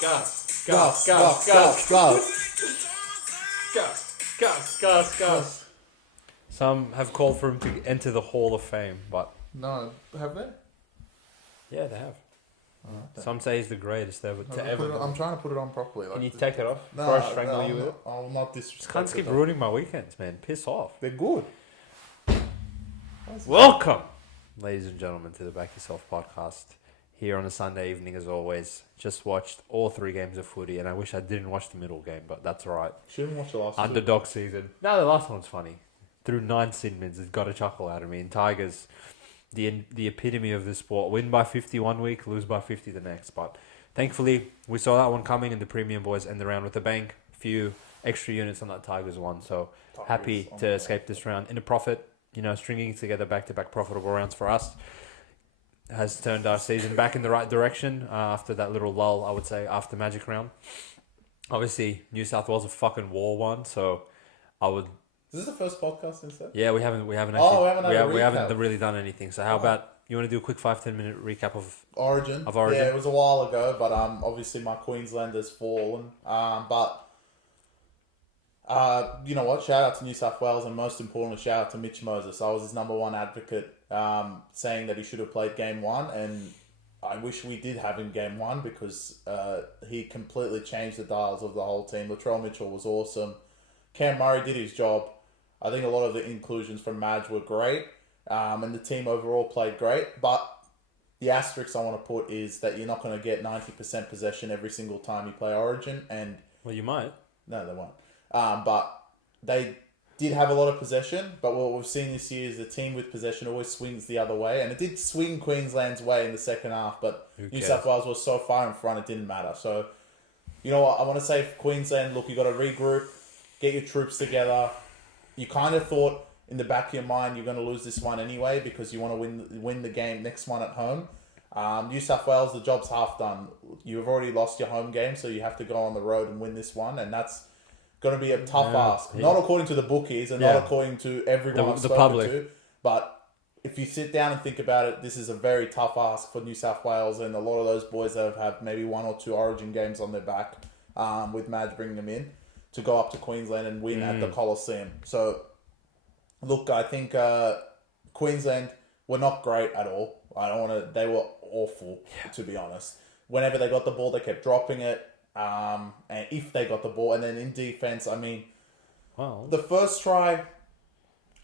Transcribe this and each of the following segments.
Gus. Some have called for him to enter the Hall of Fame, but No, have they? yeah, they have. Okay. Some say he's the greatest ever to ever. I'm trying to put it on properly. Can you take it off? Before I strangle you with it? I'll not disrespect. Can't keep ruining my weekends, man. Piss off. They're good. Welcome, ladies and gentlemen, to the Back Yourself Podcast. Here on a Sunday evening, as always. Just watched all 3 games of footy, and I wish I didn't watch the middle game, but that's alright. Shouldn't watch the last one. Underdog season. No, the last one's funny. Through 9 sin mids, it got a chuckle out of me. And Tigers, the epitome of the sport. Win by 50 one week, lose by 50 the next. But thankfully, we saw that one coming, and the premium boys end the round with a bang. A few extra units on that Tigers one. So happy to escape this round in a profit. You know, stringing together back-to-back profitable rounds for us has turned our season back in the right direction after that little lull, I would say, after Magic round. Obviously, New South Wales a fucking war one, so I would... Is this the first podcast since that? Yeah, we haven't actually... we haven't really done anything. So how about... You want to do a quick 5-10 minute recap of Origin? Yeah, it was a while ago, but obviously my Queensland has fallen. You know what? Shout out to New South Wales, and most importantly, shout out to Mitch Moses. I was his number one advocate, saying that he should have played game 1, and I wish we did have him game 1 because he completely changed the dials of the whole team. Latrell Mitchell was awesome. Cam Murray did his job. I think a lot of the inclusions from Madge were great, and the team overall played great, but the asterisk I want to put is that you're not going to get 90% possession every single time you play Origin, and... Well, you might. No, they won't. But they did have a lot of possession, but what we've seen this year is the team with possession always swings the other way, and it did swing Queensland's way in the second half, but New South Wales was so far in front it didn't matter. So, you know what, I want to say for Queensland, look, you got to regroup, get your troops together. You kind of thought in the back of your mind you're going to lose this one anyway because you want to win the game next one at home. New South Wales, the job's half done. You've already lost your home game, so you have to go on the road and win this one, and that's going to be a tough ask. Yeah. Not according to the bookies and not according to everyone I've spoken public to. But if you sit down and think about it, this is a very tough ask for New South Wales and a lot of those boys that have had maybe 1 or 2 Origin games on their back, with Madge bringing them in, to go up to Queensland and win at the Coliseum. So, look, I think Queensland were not great at all. They were awful, to be honest. Whenever they got the ball, they kept dropping it. And if they got the ball, and then in defense, I mean, wow. The first try,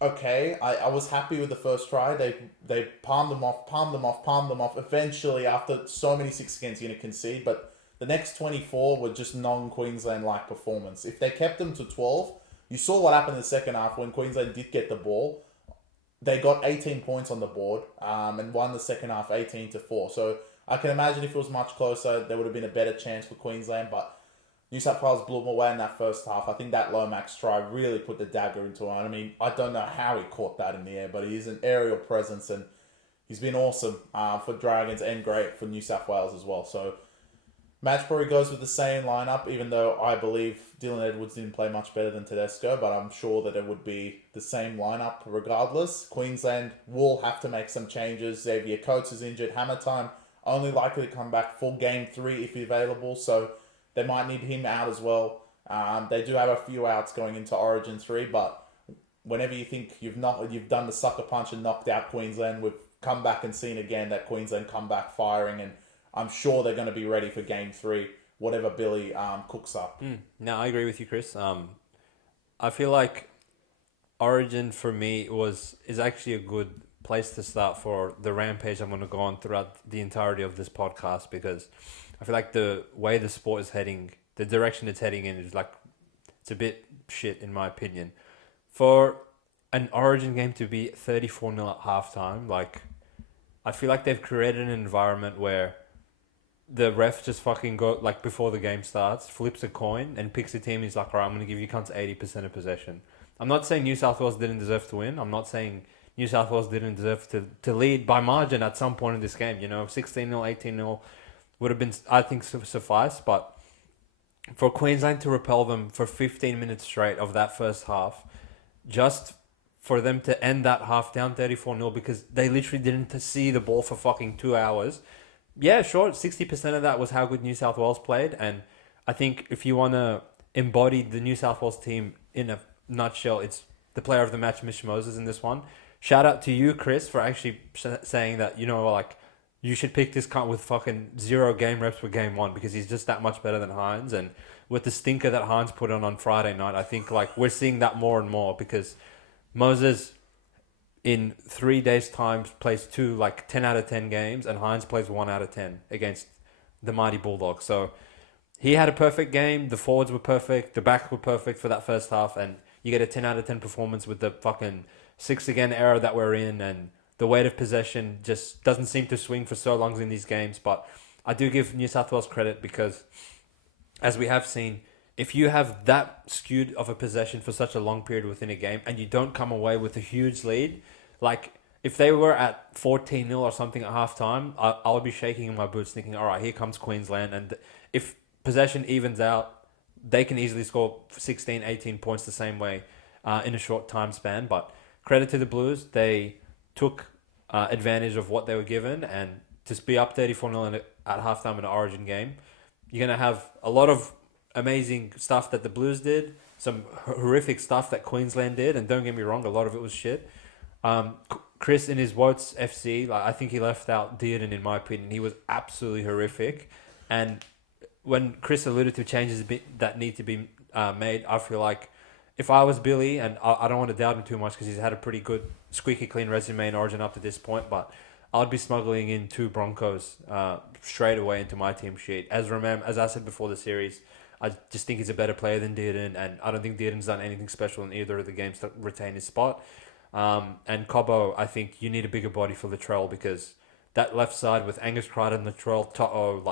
okay, I was happy with the first try. They palmed them off. Eventually, after so many 6 against, you're going to concede, but the next 24 were just non-Queensland-like performance. If they kept them to 12, you saw what happened in the second half when Queensland did get the ball. They got 18 points on the board, and won the second half 18-4. So I can imagine if it was much closer, there would have been a better chance for Queensland, but New South Wales blew them away in that first half. I think that Lomax try really put the dagger into it. I mean, I don't know how he caught that in the air, but he's an aerial presence, and he's been awesome for Dragons and great for New South Wales as well. So Match probably goes with the same lineup, even though I believe Dylan Edwards didn't play much better than Tedesco, but I'm sure that it would be the same lineup regardless. Queensland will have to make some changes. Xavier Coates is injured. Hammer Time only likely to come back for game 3 if he's available, so they might need him out as well. They do have a few outs going into Origin 3, but whenever you think you've done the sucker punch and knocked out Queensland, we've come back and seen again that Queensland come back firing, and I'm sure they're going to be ready for game 3, whatever Billy cooks up. No, I agree with you, Chris. I feel like Origin for me is actually a good place to start for the rampage I'm going to go on throughout the entirety of this podcast, because I feel like the way the sport is heading, the direction it's heading in, is like, it's a bit shit in my opinion. For an Origin game to be 34-0 at halftime, like, I feel like they've created an environment where the ref just fucking go, like, before the game starts, flips a coin and picks a team. He's like, all right, I'm going to give you cunts 80% of possession. I'm not saying New South Wales didn't deserve to win. I'm not saying New South Wales didn't deserve to lead by margin at some point in this game. You know, 16-0, 18-0 would have been, I think, suffice. But for Queensland to repel them for 15 minutes straight of that first half, just for them to end that half down 34-0 because they literally didn't see the ball for fucking 2 hours, Yeah, sure. 60% of that was how good New South Wales played. And I think if you want to embody the New South Wales team in a nutshell, it's the player of the match, Mitch Moses, in this one. Shout out to you, Chris, for actually saying that, like, you should pick this cunt with fucking 0 game reps for game 1 because he's just that much better than Hines. And with the stinker that Hines put on Friday night, I think, like, we're seeing that more and more because Moses in 3 days' time plays 10 out of 10 games, and Hines plays 1 out of 10 against the mighty Bulldogs. So he had a perfect game. The forwards were perfect. The backs were perfect for that first half, and you get a 10 out of 10 performance with the fucking 6 again era that we're in, and the weight of possession just doesn't seem to swing for so long in these games. But I do give New South Wales credit because, as we have seen, if you have that skewed of a possession for such a long period within a game and you don't come away with a huge lead, like if they were at 14-0 or something at halftime, I would be shaking in my boots thinking, all right, here comes Queensland. And if possession evens out, they can easily score 16, 18 points the same way in a short time span. But credit to the Blues, they took advantage of what they were given, and to be up 34-0 at halftime in an Origin game, you're going to have a lot of amazing stuff that the Blues did, some horrific stuff that Queensland did, and don't get me wrong, a lot of it was shit. Chris in his Wotes FC, I think he left out Dearden in my opinion. He was absolutely horrific, and when Chris alluded to changes that need to be made, I feel like if I was Billy, and I don't want to doubt him too much because he's had a pretty good, squeaky clean resume in Origin up to this point, but I'd be smuggling in 2 Broncos straight away into my team sheet. As I said before the series, I just think he's a better player than Dearden, and I don't think Dearden's done anything special in either of the games to retain his spot. And Cobbo, I think you need a bigger body for Latrell because that left side with Angus Crichton, Latrell, To'o,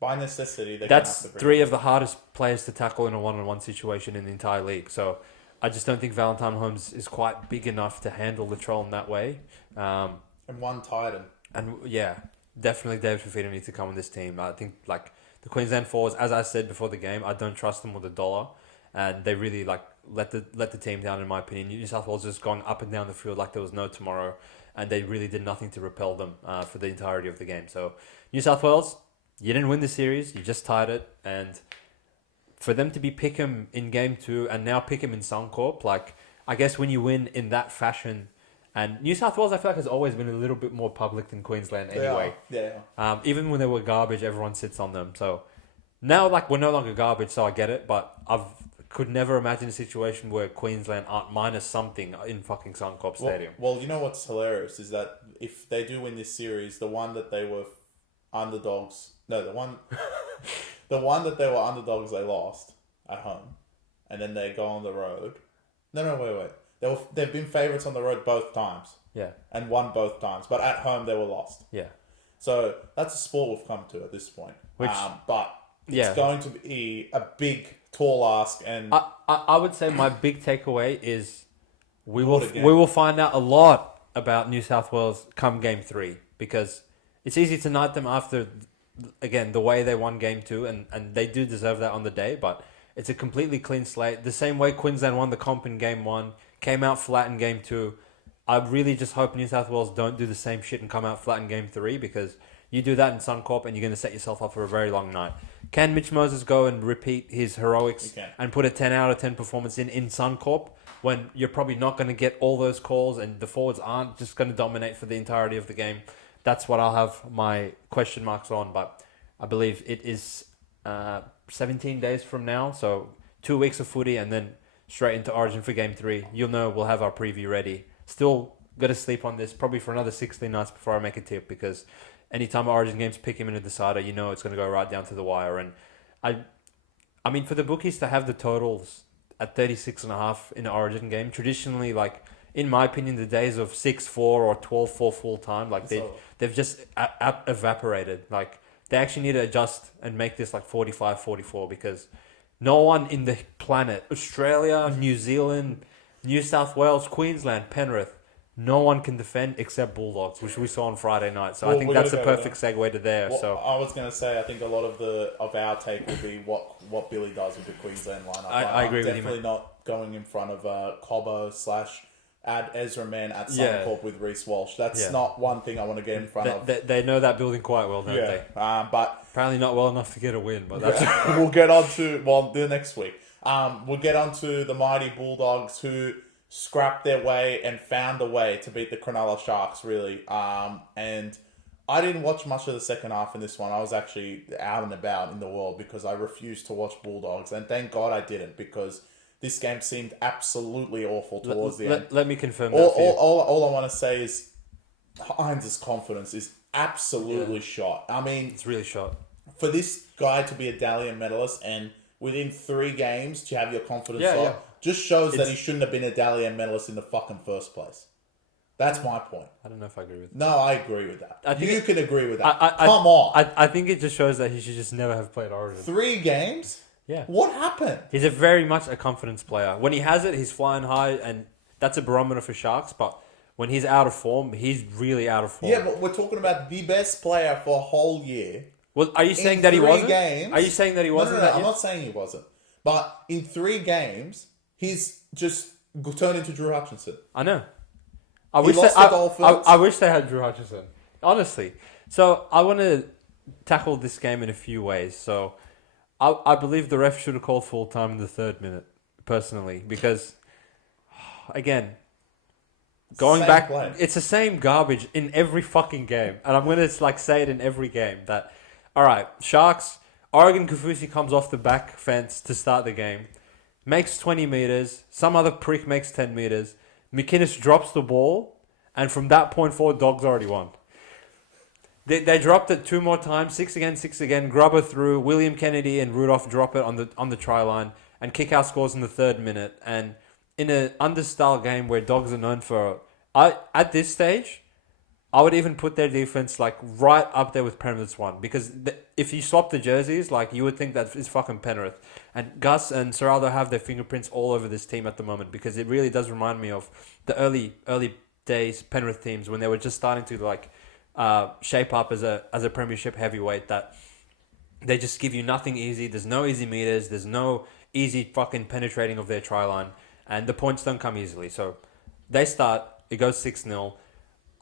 by necessity, that's 3 of the hardest players to tackle in a one-on-one situation in the entire league. So I just don't think Valentine Holmes is quite big enough to handle Latrell in that way. And one Titan. And yeah, definitely David Fafita needs to come on this team. I think the Queensland forwards, as I said before the game, I don't trust them with $1, and they really let the team down in my opinion. New South Wales just going up and down the field like there was no tomorrow, and they really did nothing to repel them for the entirety of the game. So New South Wales, you didn't win the series, you just tied it, and for them to be Pick'em in game 2 and now Pick'em in Suncorp, I guess when you win in that fashion, and New South Wales I feel like has always been a little bit more public than Queensland anyway. Yeah. Even when they were garbage, everyone sits on them. So now we're no longer garbage, so I get it, but could never imagine a situation where Queensland aren't minus something in fucking Suncorp Stadium. Well, you know what's hilarious is that if they do win this series, the one that they were underdogs... No, the one that they were underdogs, they lost at home. And then they go on the road. No, wait. They've been favourites on the road both times. Yeah. And won both times. But at home, they were lost. Yeah. So that's a sport we've come to at this point. But it's going to be a big, tall ask. And I would say my big takeaway is we will find out a lot about New South Wales come game 3 because it's easy to knight them after, again, the way they won game 2, and they do deserve that on the day, but it's a completely clean slate. The same way Queensland won the comp in game 1, came out flat in game 2. I really just hope New South Wales don't do the same shit and come out flat in game 3 because you do that in Suncorp and you're going to set yourself up for a very long night. Can Mitch Moses go and repeat his heroics and put a 10 out of 10 performance in Suncorp when you're probably not going to get all those calls and the forwards aren't just going to dominate for the entirety of the game? That's what I'll have my question marks on, but I believe it is 17 days from now, so 2 weeks of footy and then straight into Origin for Game 3. You'll know we'll have our preview ready. Still got to sleep on this probably for another 16 nights before I make a tip because anytime Origin games pick him in a decider, you know it's going to go right down to the wire. And I mean, for the bookies to have the totals at 36.5 in an Origin game, traditionally, in my opinion, the days of 6-4 or 12-4 full time, they've just evaporated. They actually need to adjust and make this 45-44 because no one in the planet, Australia, New Zealand, New South Wales, Queensland, Penrith, no one can defend except Bulldogs, which we saw on Friday night. So I think that's a perfect segue to there. Well, so I was going to say, I think a lot of our take will be what Billy does with the Queensland lineup. I agree with you, definitely not going in front of Cobbo / add Ezra Mann at Yeah. Suncorp with Reece Walsh. That's Yeah. not one thing I want to get in front of. They know that building quite well, don't they? But Apparently not well enough to get a win, but that's we'll get on to the next week. We'll get on to the mighty Bulldogs who scrapped their way and found a way to beat the Cronulla Sharks, really. And I didn't watch much of the second half in this one. I was actually out and about in the world because I refused to watch Bulldogs. And thank God I didn't, because this game seemed absolutely awful towards the end. Let me confirm that for you. All I want to say is Hines' confidence is absolutely shot. I mean, It's really shot. for this guy to be a Dalian medalist and within 3 games to have your confidence just shows that he shouldn't have been a Dalian medalist in the fucking first place. That's my point. I don't know if I agree with that. No, I agree with that. You can agree with that. I- Come on. I think it just shows that he should just never have played Origin. 3 games? Yeah. What happened? He's a very much a confidence player. When he has it, he's flying high, and that's a barometer for Sharks, but when he's out of form, he's really out of form. Yeah, but we're talking about the best player for a whole year. Well, are you saying In that he 3 wasn't? games- Are you saying that he wasn't? No, I'm not saying he wasn't. But in 3 games, he's just turned into Drew Hutchinson. I know. I He lost the Dolphins. I wish they had Drew Hutchinson. Honestly. So I want to tackle this game in a few ways. So I believe the ref should have called full time in the 3rd minute, personally, because again, going Same back, play. it's the same garbage in every fucking game, and I'm gonna say it in every game that, all right, Sharks, Oregon Kaufusi comes off the back fence to start the game, makes 20 meters, some other prick makes 10 meters, McInnes drops the ball, and from that point forward, Dogs already won. They dropped it 2 more times, 6 again, Grubber through, William Kennedy and Rudolph drop it on the try line, and Kickout scores in the 3rd minute. And in an understyle game where Dogs are known for, at this stage, I would even put their defense like right up there with Penrith's one, because if you swap the jerseys, like you would think that it's fucking Penrith. And Gus and Serraldo have their fingerprints all over this team at the moment, because it really does remind me of the early days Penrith teams when they were just starting to like shape up as a premiership heavyweight, that they just give you nothing easy. There's no easy meters. There's no easy fucking penetrating of their try line, and the points don't come easily. So they start. It goes 6-0.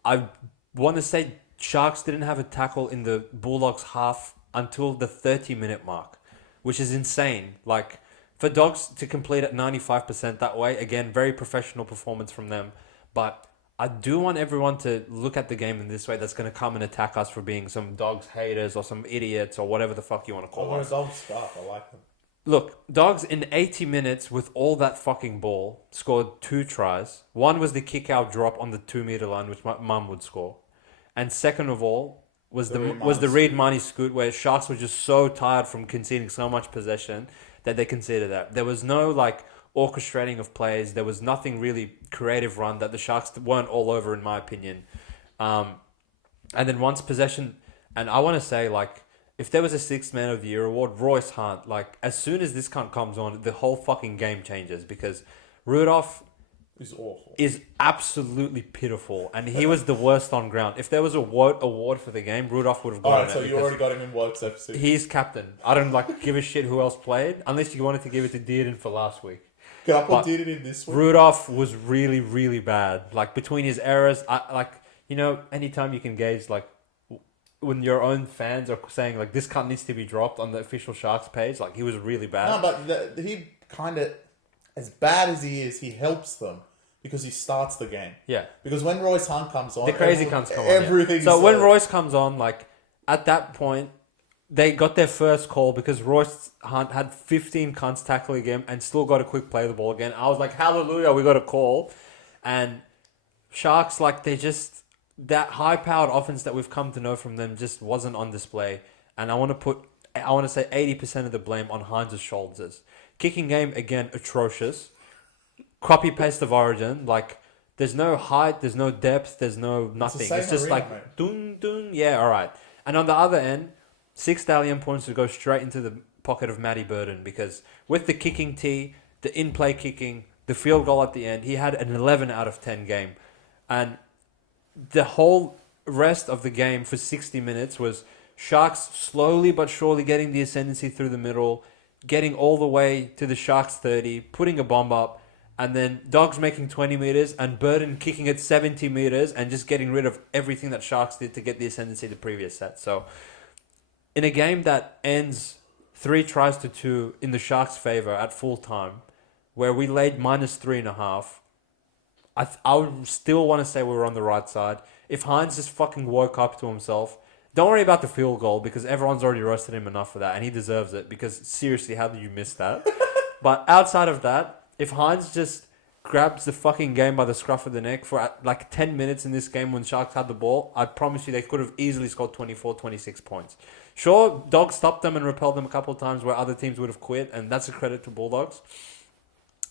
I want to say Sharks didn't have a tackle in the Bulldogs half until the 30-minute mark, which is insane. Like, for Dogs to complete at 95% that way, again, very professional performance from them. But I do want everyone to look at the game in this way that's going to come and attack us for being some Dogs haters or some idiots or whatever the fuck you want to call us. Dogs stuff. I like them. Look, Dogs in 80 minutes with all that fucking ball scored 2 tries. One was the kick-out drop on the 2-meter line, which my mum would score. And second of all was the Reed Marnie scoot, where Sharks were just so tired from conceding so much possession that they conceded that. There was no like orchestrating of plays. There was nothing really creative run that the Sharks weren't all over, in my opinion. And then once possession, and I want to say like, if there was a 6th Man of the Year award, Royce Hunt, like as soon as this cunt comes on, the whole fucking game changes, because Rudolph is awful. Is absolutely pitiful, and he was the worst on ground. If there was a award for the game, Rudolph would have gotten it. Alright, so you already got him in Works FC. He's captain. I don't give a shit who else played, unless you wanted to give it to Dearden for last week. Can I put Dearden in this week? Rudolph was really, really bad. Like between his errors, anytime you can gauge like when your own fans are saying like this cunt needs to be dropped on the official Sharks page, like he was really bad. No, but he kind of, as bad as he is, he helps them because he starts the game. Yeah. Because when Royce Hunt comes on, the crazy cunts come on. Everything. So when Royce comes on, like at that point, they got their first call because Royce Hunt had 15 cunts tackling him and still got a quick play of the ball again. I was like, hallelujah, we got a call. And Sharks, like they just, that high-powered offense that we've come to know from them just wasn't on display. And I want to say 80% of the blame on Hines' shoulders. Kicking game, again, atrocious. Copy-paste of Origin. Like, there's no height, there's no depth, there's no nothing. It's just arena, like, dun, dun. Yeah, all right. And on the other end, 6 Dalian points to go straight into the pocket of Matty Burden, because with the kicking tee, the in-play kicking, the field goal at the end, he had an 11 out of 10 game. And the whole rest of the game for 60 minutes was Sharks slowly but surely getting the ascendancy through the middle, getting all the way to the Sharks 30, putting a bomb up, and then Dogs making 20 meters, and Burden kicking at 70 meters, and just getting rid of everything that Sharks did to get the ascendancy the previous set. So, in a game that ends 3-2 in the Sharks' favor at full time, where we laid -3.5, I would still want to say we were on the right side. If Hines just fucking woke up to himself, don't worry about the field goal because everyone's already roasted him enough for that, and he deserves it because seriously, how did you miss that? But outside of that, if Hines just grabs the fucking game by the scruff of the neck for like 10 minutes in this game when Sharks had the ball, I promise you they could have easily scored 24, 26 points. Sure, Dogs stopped them and repelled them a couple of times where other teams would have quit, and that's a credit to Bulldogs.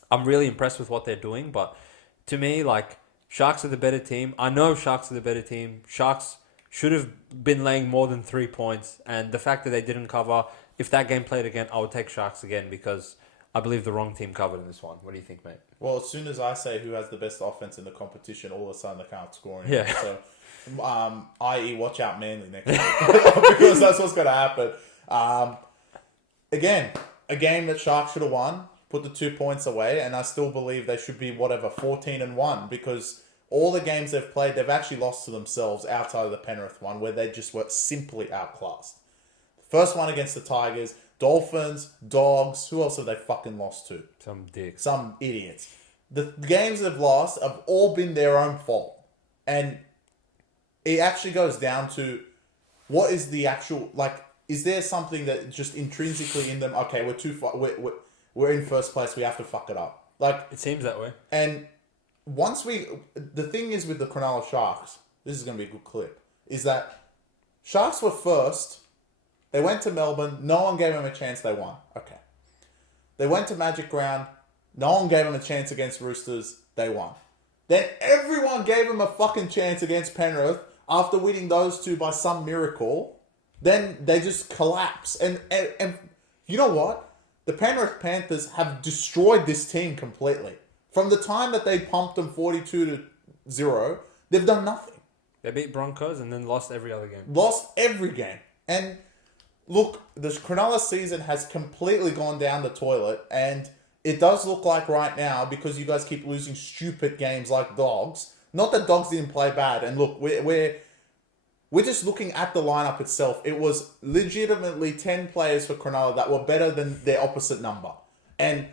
I'm really impressed with what they're doing, but to me, like, Sharks are the better team. I know Sharks are the better team. Sharks should have been laying more than 3 points, and the fact that they didn't cover, if that game played again, I would take Sharks again because I believe the wrong team covered in this one. What do you think, mate? Well, as soon as I say who has the best offense in the competition, all of a sudden they can't score Yeah. So, i.e. watch out Manly next week. Because that's what's going to happen. Again, a game that Sharks should have won, put the 2 points away, and I still believe they should be, 14-1, because all the games they've played, they've actually lost to themselves outside of the Penrith one, where they just were simply outclassed. First one against the Tigers, Dolphins, Dogs, who else have they fucking lost to? Some dicks. Some idiots. The games they've lost have all been their own fault. And it actually goes down to what is the actual, like, is there something that just intrinsically in them, okay, we're in first place, we have to fuck it up. Like, it seems that way. And the thing is with the Cronulla Sharks, this is going to be a good clip, is that Sharks were first. They went to Melbourne. No one gave them a chance. They won. Okay. They went to Magic Round. No one gave them a chance against Roosters. They won. Then everyone gave them a fucking chance against Penrith after winning those two by some miracle. Then they just collapse. And you know what? The Penrith Panthers have destroyed this team completely. From the time that they pumped them 42-0, they've done nothing. They beat Broncos and then lost every other game. Lost every game. And look, the Cronulla season has completely gone down the toilet, and it does look like right now, because you guys keep losing stupid games like Dogs. Not that Dogs didn't play bad, and look, we're just looking at the lineup itself. It was legitimately 10 players for Cronulla that were better than their opposite number. And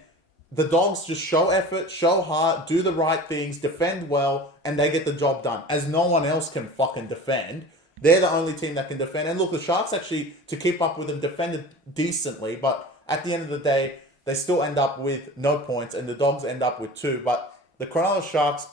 the Dogs just show effort, show heart, do the right things, defend well, and they get the job done. As no one else can fucking defend. They're the only team that can defend. And look, the Sharks actually, to keep up with them, defended decently. But at the end of the day, they still end up with no points. And the Dogs end up with 2. But the Cronulla Sharks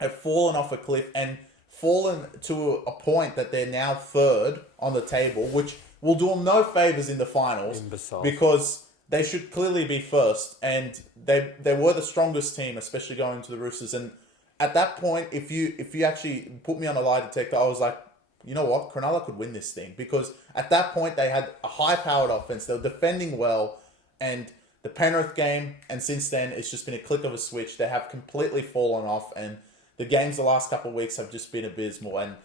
have fallen off a cliff and fallen to a point that they're now third on the table, which will do them no favours in the finals. Imbecile. Because they should clearly be first. And they were the strongest team, especially going to the Roosters. And at that point, if you actually put me on a lie detector, I was like, you know what? Cronulla could win this thing, because at that point they had a high-powered offense. They were defending well, and the Penrith game, and since then it's just been a click of a switch. They have completely fallen off, and the games the last couple of weeks have just been abysmal. And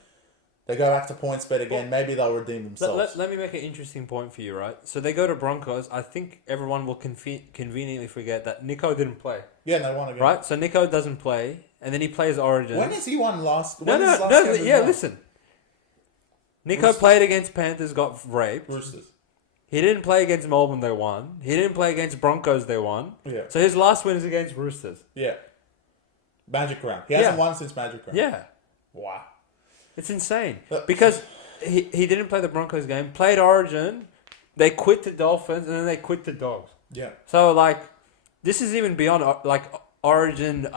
they go back to points bet again. Maybe they'll redeem themselves. Let me make an interesting point for you, right? So they go to Broncos. I think everyone will conveniently forget that Nico didn't play. Yeah, they won again. Right? So Nico doesn't play, and then he plays Origin. When has he won last? Listen. Nico played against Panthers, got raped. Roosters. He didn't play against Melbourne, they won. He didn't play against Broncos, they won. Yeah. So his last win is against Roosters. Yeah. Magic Round. He hasn't won since Magic Round. Yeah. Wow. It's insane. Because he didn't play the Broncos game, played Origin, they quit the Dolphins, and then they quit the Dogs. Yeah. So, like, this is even beyond, like, Origin,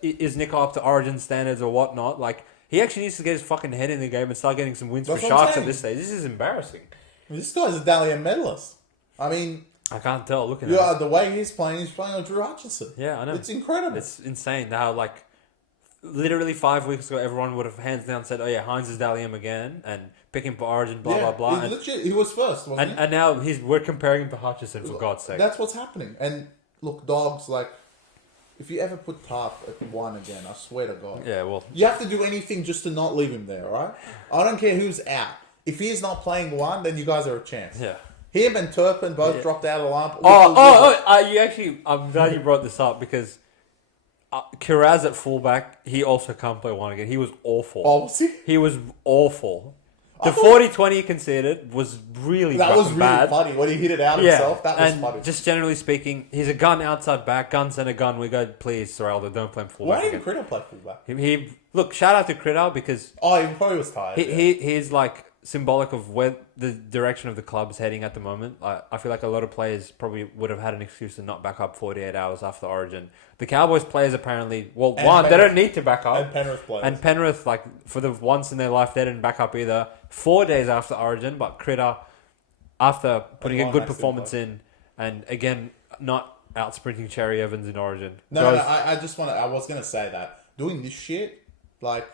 is Nico up to Origin standards or whatnot? Like, he actually needs to get his fucking head in the game and start getting some wins for Sharks at this stage. This is embarrassing. This guy's a Dalian medalist. I mean, I can't tell. Looking at it. The way he's playing on Drew Hutchison. Yeah, I know. It's incredible. It's insane how, like, literally 5 weeks ago, everyone would have hands down said, oh yeah, Hines is Dalian again, and pick him for Origin, blah, blah. He was first, wasn't he? And now we're comparing him to Hutchison, for God's sake. That's what's happening. And look, Dogs, like, if you ever put Taff at 1 again, I swear to God. Yeah, well. You have to do anything just to not leave him there, alright? I don't care who's out. If he is not playing 1, then you guys are a chance. Yeah. Him and Turpin both dropped out of the lineup. You actually, I'm glad you brought this up, because Kiraz at fullback, he also can't play one again. He was awful. Oh, was he? He was awful. The 40-20 he conceded was really That was really bad. funny when he hit it out himself. That was and funny. Just generally speaking, he's a gun outside back, guns and a gun. We go, please, Sorreldo, don't play him fullback. Why didn't again. Critter play fullback? He look, shout out to Critter because Oh, he probably was tired. he's like symbolic of where the direction of the club's heading at the moment. I feel like a lot of players probably would have had an excuse to not back up 48 hours after Origin. The Cowboys players apparently, well, And they don't need to back up. And Penrith players. And Penrith, like, for the once in their life, they didn't back up either. 4 days after Origin, but Critter, after putting a good performance in, and again, not out sprinting Cherry Evans in Origin. I was going to say that. Doing this shit, like,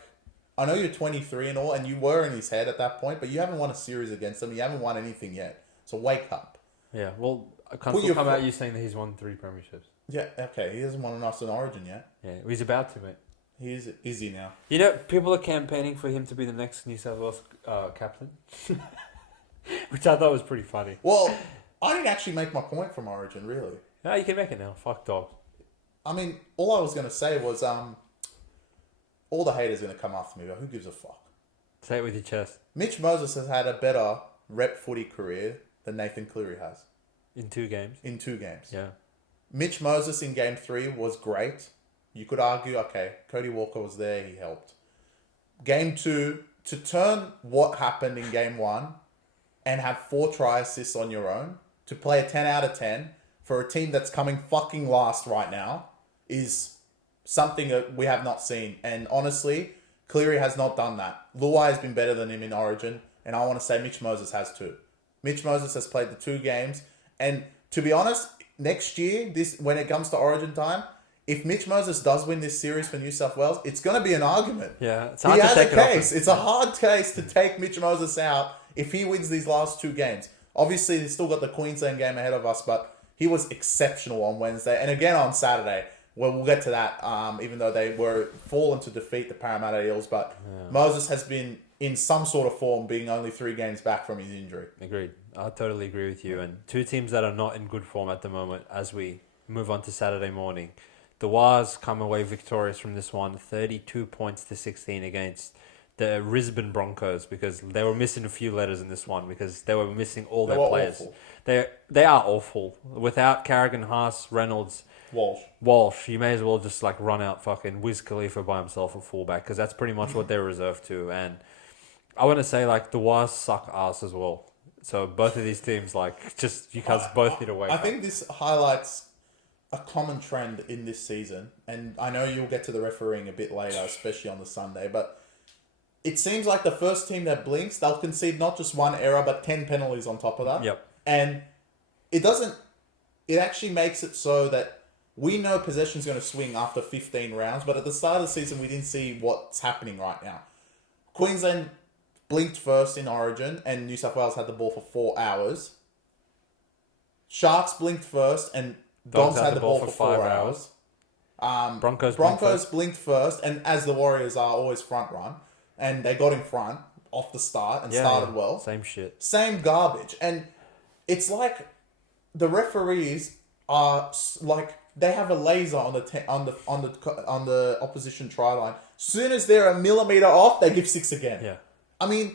I know you're 23 and all, and you were in his head at that point, but you haven't won a series against him. You haven't won anything yet. So wake up. Yeah, well, can't still come out you saying that he's won 3 premierships. Yeah, okay. He hasn't won enough in Origin yet. Yeah, he's about to, mate. Is he now? You know, people are campaigning for him to be the next New South Wales captain, which I thought was pretty funny. Well, I didn't actually make my point from Origin, really. No, you can make it now. Fuck Dogs. I mean, all I was going to say was, all the haters are going to come after me, but who gives a fuck? Say it with your chest. Mitch Moses has had a better rep footy career than Nathan Cleary has. In 2 games? In 2 games. Yeah. Mitch Moses in game 3 was great. You could argue, okay, Cody Walker was there, he helped. Game 2, to turn what happened in game 1 and have 4 try assists on your own, to play a 10 out of 10 for a team that's coming fucking last right now is something that we have not seen. And honestly, Cleary has not done that. Luai has been better than him in Origin, and I want to say Mitch Moses has too. Mitch Moses has played the 2 games, and to be honest, next year, when it comes to Origin time, if Mitch Moses does win this series for New South Wales, it's going to be an argument. Yeah, it's hard to take it off. It's a hard case to take Mitch Moses out if he wins these last 2 games. Obviously, he's still got the Queensland game ahead of us, but he was exceptional on Wednesday and again on Saturday. Well, we'll get to that, even though they were fallen to defeat the Parramatta Eels. But Moses has been in some sort of form, being only 3 games back from his injury. Agreed. I totally agree with you. And 2 teams that are not in good form at the moment as we move on to Saturday morning. The Wars come away victorious from this one, 32 points to 16 against the Brisbane Broncos, because they were missing a few letters in this one because they were missing all their players. Awful. They are awful. Without Carrigan, Haas, Reynolds, Walsh, you may as well just like run out fucking Wiz Khalifa by himself at fullback, because that's pretty much what they're reserved to. And I want to say, like, the Wars suck ass as well. So both of these teams, like, just you guys both need to wake up. I think this highlights a common trend in this season, and I know you'll get to the refereeing a bit later, especially on the Sunday, but it seems like the first team that blinks, they'll concede not just 1 error, but 10 penalties on top of that. Yep. And it actually makes it so that we know possession's going to swing after 15 rounds, but at the start of the season, we didn't see what's happening right now. Queensland blinked first in Origin, and New South Wales had the ball for 4 hours. Sharks blinked first, and Dogs had the ball for 4 hours. Broncos blinked first, and as the Warriors are always front run, and they got in front off the start and started well. Same shit. Same garbage. And it's like the referees are like, they have a laser on the opposition try line. Soon as they're a millimeter off, they give 6 again. Yeah. I mean,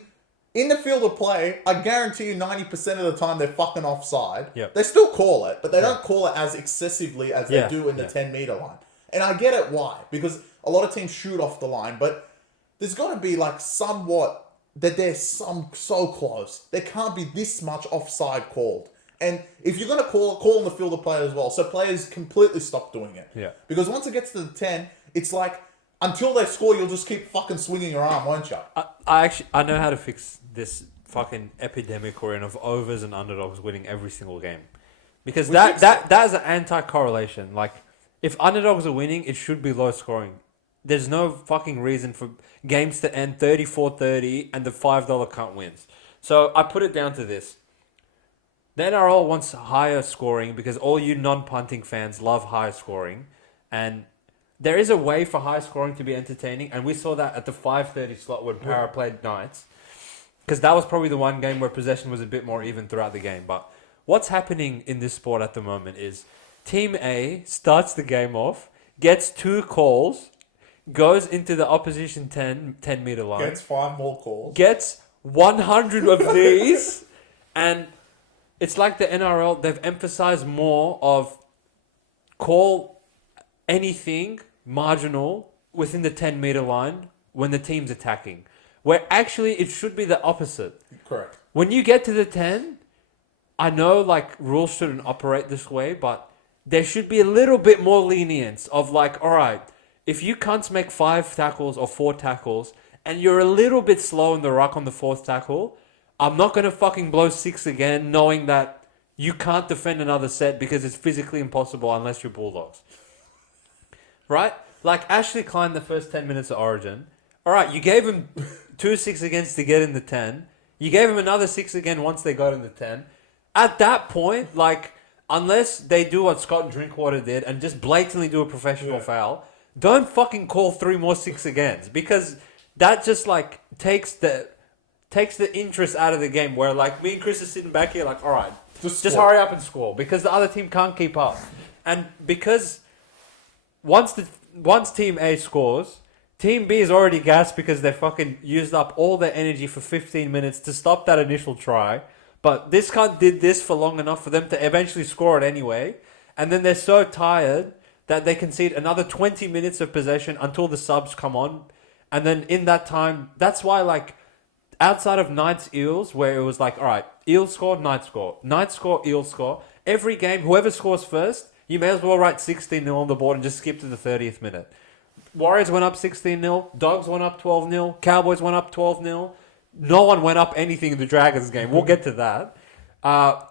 in the field of play, I guarantee you 90% of the time they're fucking offside. Yep. They still call it, but they don't call it as excessively as they do in the 10-meter line. And I get it why, because a lot of teams shoot off the line, but there's got to be like somewhat that they're so close. There can't be this much offside called. And if you're going to call in the field of play as well, so players completely stop doing it. Yeah. Because once it gets to the 10, it's like, until they score, you'll just keep fucking swinging your arm, won't you? I know how to fix this fucking epidemic we're in of overs and underdogs winning every single game. Because that is an anti-correlation. Like, if underdogs are winning, it should be low scoring. There's no fucking reason for games to end 34-30 and the $5 cunt wins. So I put it down to this. The NRL wants higher scoring because all you non-punting fans love high scoring. And there is a way for high scoring to be entertaining. And we saw that at the 5:30 slot when Para played Knights. Because that was probably the one game where possession was a bit more even throughout the game. But what's happening in this sport at the moment is Team A starts the game off, gets 2 calls, goes into the opposition 10 meter line, Gets 5 more calls. gets 100 of these, and it's like the NRL, they've emphasized more of call anything marginal within the 10 meter line when the team's attacking. Where actually it should be the opposite. Correct. When you get to the 10, I know like rules shouldn't operate this way, but there should be a little bit more lenience of like, all right, if you can't make 5 tackles or 4 tackles and you're a little bit slow in the ruck on the 4th tackle, I'm not going to fucking blow 6 again knowing that you can't defend another set because it's physically impossible unless you're Bulldogs. Right? Like Ashley Klein the first 10 minutes of Origin. All right, you gave him 2 6 against to get in the 10. You gave him another 6 again once they got in the 10. At that point, like, unless they do what Scott Drinkwater did and just blatantly do a professional foul, don't fucking call 3 more 6 agains because that just like takes the interest out of the game. Where like me and Chris are sitting back here, like, all right, just hurry up and score because the other team can't keep up, and because once Team A scores, Team B is already gassed because they fucking used up all their energy for 15 minutes to stop that initial try. But this cunt did this for long enough for them to eventually score it anyway. And then they're so tired that they concede another 20 minutes of possession until the subs come on. And then in that time, that's why like outside of Knights Eels, where it was like, all right, Eels score, Knights score. Knights score, Eels score. Every game, whoever scores first, you may as well write 16-0 on the board and just skip to the 30th minute. Warriors went up 16-0. Dogs went up 12-0. Cowboys went up 12-0. No one went up anything in the Dragons game. We'll get to that.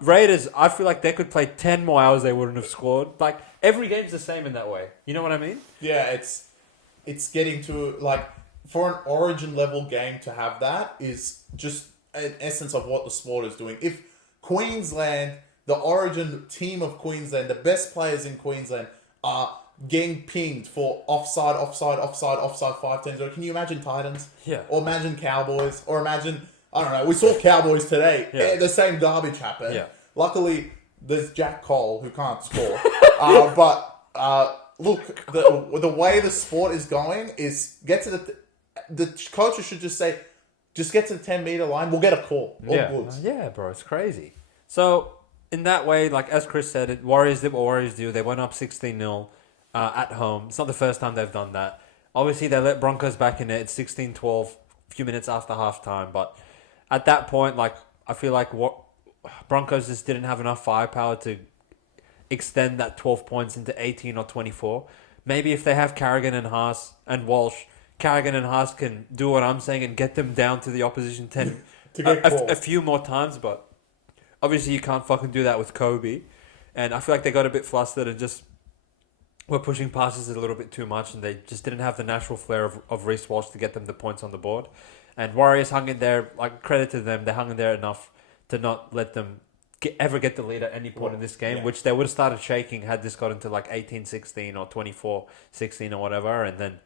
Raiders, I feel like they could play 10 more hours. They wouldn't have scored. Like, every game's the same in that way. You know what I mean? Yeah, it's getting to, like, for an Origin level game to have that is just an essence of what the sport is doing. If Queensland, the Origin team of Queensland, the best players in Queensland are getting pinged for offside 5 times. Or can you imagine Titans? Yeah. Or imagine Cowboys? Or imagine, I don't know, we saw Cowboys today. Yeah. The same garbage happened. Yeah. Luckily, there's Jack Cole who can't score. Look, the way the sport is going is get to the coaches should just say, just get to the 10 meter line, we'll get a call. All good. Yeah, bro, it's crazy. So, in that way, like as Chris said, Warriors did what Warriors do. They went up 16-0 at home. It's not the first time they've done that. Obviously, they let Broncos back in it. It's 16-12, a few minutes after halftime. But at that point, like I feel like Broncos just didn't have enough firepower to extend that 12 points into 18 or 24. Maybe if they have Carrigan and Haas and Walsh, Carrigan and Haas can do what I'm saying and get them down to the opposition 10 a few more times. But obviously, you can't fucking do that with Kobe. And I feel like they got a bit flustered and just were pushing passes a little bit too much, and they just didn't have the natural flair of Reece Walsh to get them the points on the board. And Warriors hung in there, like credit to them, they hung in there enough to not let them ever get the lead at any point in this game, which they would have started shaking had this got into like 18-16 or 24-16 or whatever, and then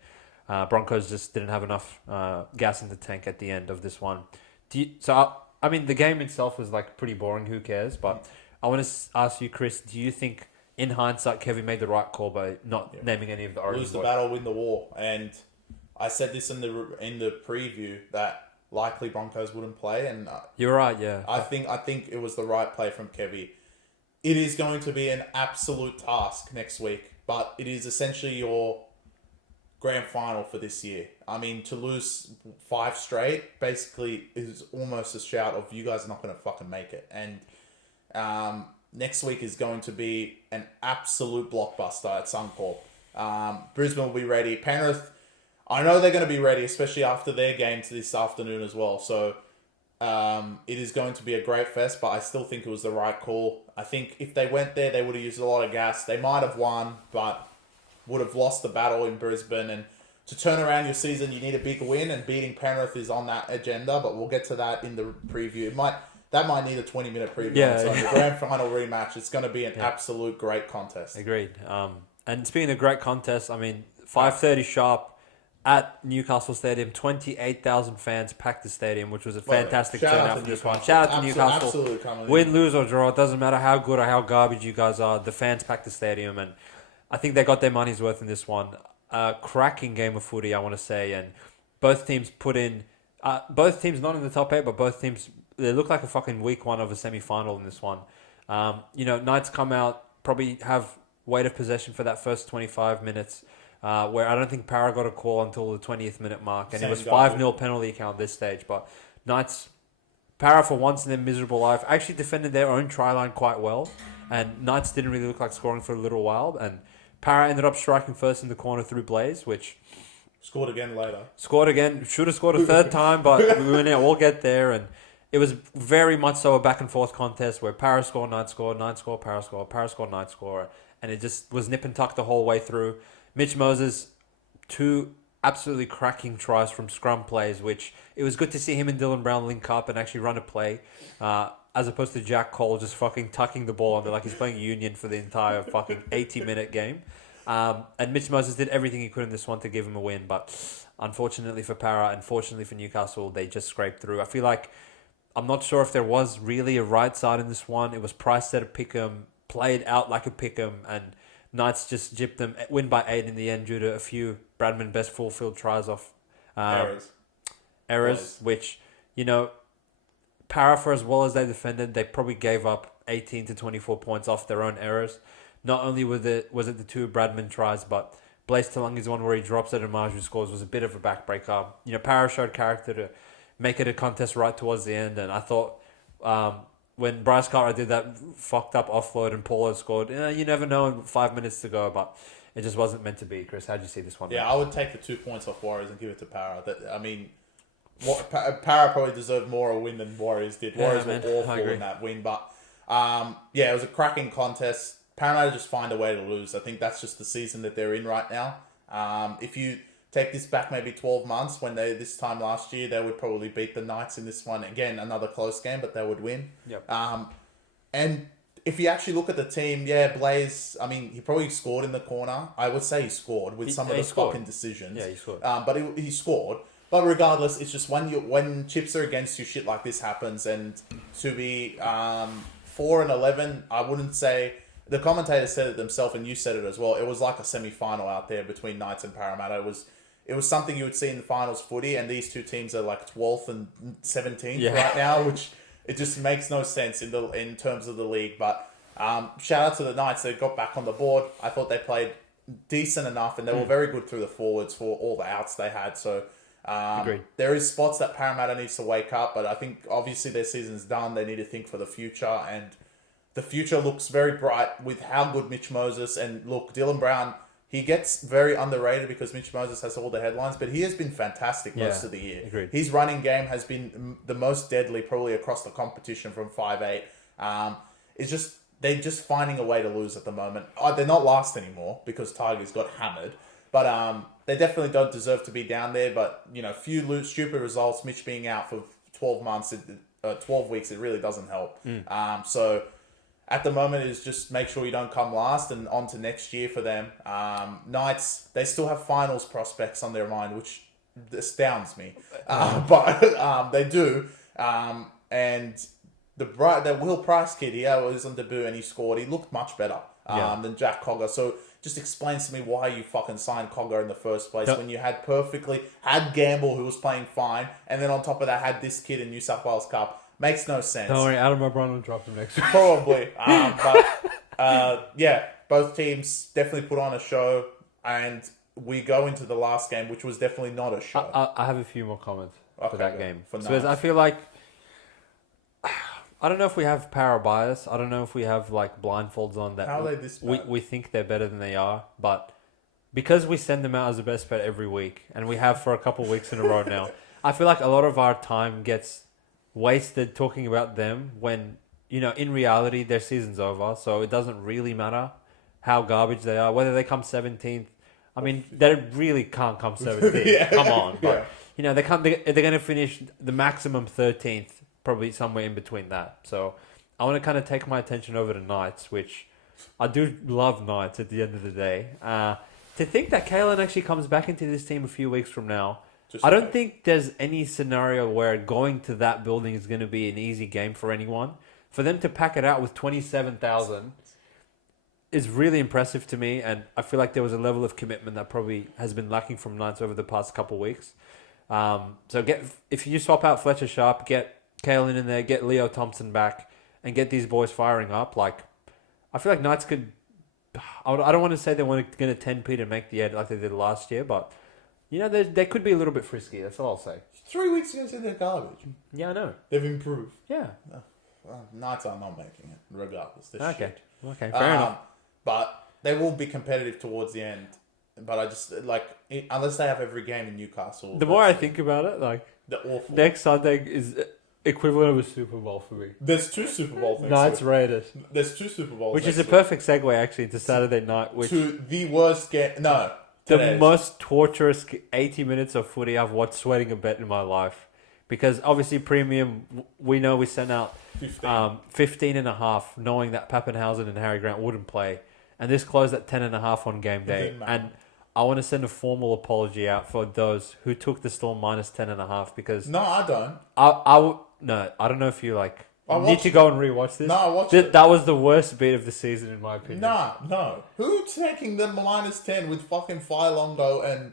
Broncos just didn't have enough gas in the tank at the end of this one. I mean, the game itself was like pretty boring, who cares? But I want to ask you, Chris, do you think in hindsight, Kevin made the right call by not naming any of the Origin Lose the battle, win the war. And I said this in the preview that likely Broncos wouldn't play, and you're right. Yeah, I think it was the right play from Kevy. It is going to be an absolute task next week, but it is essentially your grand final for this year. I mean, to lose 5 straight basically is almost a shout of you guys are not going to fucking make it. And next week is going to be an absolute blockbuster at Suncorp. Brisbane will be ready. Penrith, I know they're going to be ready, especially after their games this afternoon as well. So it is going to be a great fest, but I still think it was the right call. I think if they went there, they would have used a lot of gas. They might have won, but would have lost the battle in Brisbane. And to turn around your season, you need a big win, and beating Penrith is on that agenda, but we'll get to that in the preview. That might need a 20-minute preview. Yeah. So the grand final rematch, it's going to be an absolute great contest. Agreed. And speaking of great contests, I mean, 5:30 sharp at Newcastle Stadium, 28,000 fans packed the stadium, which was a fantastic turnout for this one. Shout out to Newcastle. Absolutely Win, lose or draw, it doesn't matter how good or how garbage you guys are. The fans packed the stadium, and I think they got their money's worth in this one. Cracking game of footy, I want to say, and both teams put in. Both teams not in the top 8, but both teams they look like a fucking week one of a semi-final in this one. Knights come out, probably have weight of possession for that first 25 minutes, where I don't think Para got a call until the 20th minute mark, and it was 5-0 penalty count this stage. But Knights, Para for once in their miserable life, actually defended their own try line quite well, and Knights didn't really look like scoring for a little while, and Para ended up striking first in the corner through Blaze, which... Scored again later. Scored again. Should have scored a third time, but we'll get there. And it was very much so a back and forth contest where Para scored, Knights scored, Knights scored, Para scored, Para scored, Knights scored. And it just was nip and tuck the whole way through. Mitch Moses, 2 absolutely cracking tries from scrum plays, which it was good to see him and Dylan Brown link up and actually run a play. As opposed to Jack Cole just fucking tucking the ball under like he's playing Union for the entire fucking 80-minute game. And Mitch Moses did everything he could in this one to give him a win, but unfortunately for Para, unfortunately for Newcastle, they just scraped through. I feel like I'm not sure if there was really a right side in this one. It was priced at a pick'em, played out like a pick'em, and Knights just gypped them, win by 8 in the end due to a few Bradman best full field tries off errors, which Para, for as well as they defended, they probably gave up 18 to 24 points off their own errors. Not only was it the 2 Bradman tries, but Blaise Talangi's one where he drops it and Marju scores was a bit of a backbreaker. Para showed character to make it a contest right towards the end, and I thought when Bryce Carter did that fucked up offload and Paulo scored, you never know in 5 minutes to go, but it just wasn't meant to be. Chris, how'd you see this one? Yeah, I would take the 2 points off Warriors and give it to Para. Para probably deserved more a win than Warriors did. Warriors were awful in that win, but it was a cracking contest. Parramatta just find a way to lose. I think that's just the season that they're in right now. If you take this back maybe 12 months, when this time last year, they would probably beat the Knights in this one. Again, another close game, but they would win. Yep. And if you actually look at the team, Blaise, he probably scored in the corner. I would say he scored with some of the fucking decisions. Yeah, he scored. But he scored. But regardless, it's just when chips are against you, shit like this happens. And to be 4-11, I wouldn't say... The commentator said it themselves, and you said it as well. It was like a semi-final out there between Knights and Parramatta. It was something you would see in the finals footy, and these 2 teams are like 12th and 17th right now, which it just makes no sense in terms of the league. But shout out to the Knights. They got back on the board. I thought they played decent enough, and they were very good through the forwards for all the outs they had. So there is spots that Parramatta needs to wake up, but I think obviously their season's done. They need to think for the future, and the future looks very bright with how good Mitch Moses, and look, Dylan Brown, he gets very underrated because Mitch Moses has all the headlines, but he has been fantastic most of the year. Agreed. His running game has been the most deadly probably across the competition from 5'8". They're just finding a way to lose at the moment. They're not last anymore because Tigers got hammered, but they definitely don't deserve to be down there. But few stupid results, Mitch being out for 12 weeks, it really doesn't help. So at the moment, is just make sure you don't come last and on to next year for them. Knights, they still have finals prospects on their mind, which astounds me. But they do. And the Will Price kid, he was on debut and he scored. He looked much better than Jack Cogger. So just explains to me why you fucking signed Cogger in the first place when you had Gamble, who was playing fine, and then on top of that had this kid in New South Wales Cup. Makes no sense. Don't worry, Adam O'Brien will drop him next week. Probably. Both teams definitely put on a show, and we go into the last game, which was definitely not a show. I have a few more comments for that game. Nice. I feel like... I don't know if we have power bias. I don't know if we have blindfolds on that. How are they this bad? We think they're better than they are, but because we send them out as the best bet every week, and we have for a couple of weeks in a row now, I feel like a lot of our time gets wasted talking about them when, in reality, their season's over. So it doesn't really matter how garbage they are, whether they come 17th. I mean, they really can't come 17th. Come on. But, they're going to finish the maximum 13th, probably somewhere in between that. So I want to kind of take my attention over to Knights, which I do love Knights at the end of the day. To think that Kalen actually comes back into this team a few weeks from now, I don't think there's any scenario where going to that building is going to be an easy game for anyone. For them to pack it out with 27,000, is really impressive to me, and I feel like there was a level of commitment that probably has been lacking from Knights over the past couple of weeks. So if you swap out Fletcher Sharp, get Kalen in there, get Leo Thompson back, and get these boys firing up. Like, I feel like Knights could. I don't want to say they weren't going to 10-peat and make the 8 like they did last year, but they could be a little bit frisky. That's all I'll say. 3 weeks ago, said they're garbage. Yeah, I know. They've improved. Yeah. Knights are not making it, regardless. Okay. Shit. Okay. Fair enough. But they will be competitive towards the end. But I just unless they have every game in Newcastle. The more I think about it, like they're awful. next Sunday is equivalent of a Super Bowl for me. There's 2 Super Bowl things. Knights Raiders. There's 2 Super Bowls. Which is a perfect segue actually into Saturday night, which to the worst game. No, the most torturous 80 minutes of footy I've watched sweating a bet in my life. Because obviously premium, we know we sent out 15.5, knowing that Pappenhausen and Harry Grant wouldn't play, and this closed at 10.5 on game day. And I want to send a formal apology out for those who took the Storm minus 10.5 because no, I don't. I don't know if you need to go and rewatch this. No, I watched it. That was the worst beat of the season in my opinion. No. Who's taking the minus 10 with fucking Longo and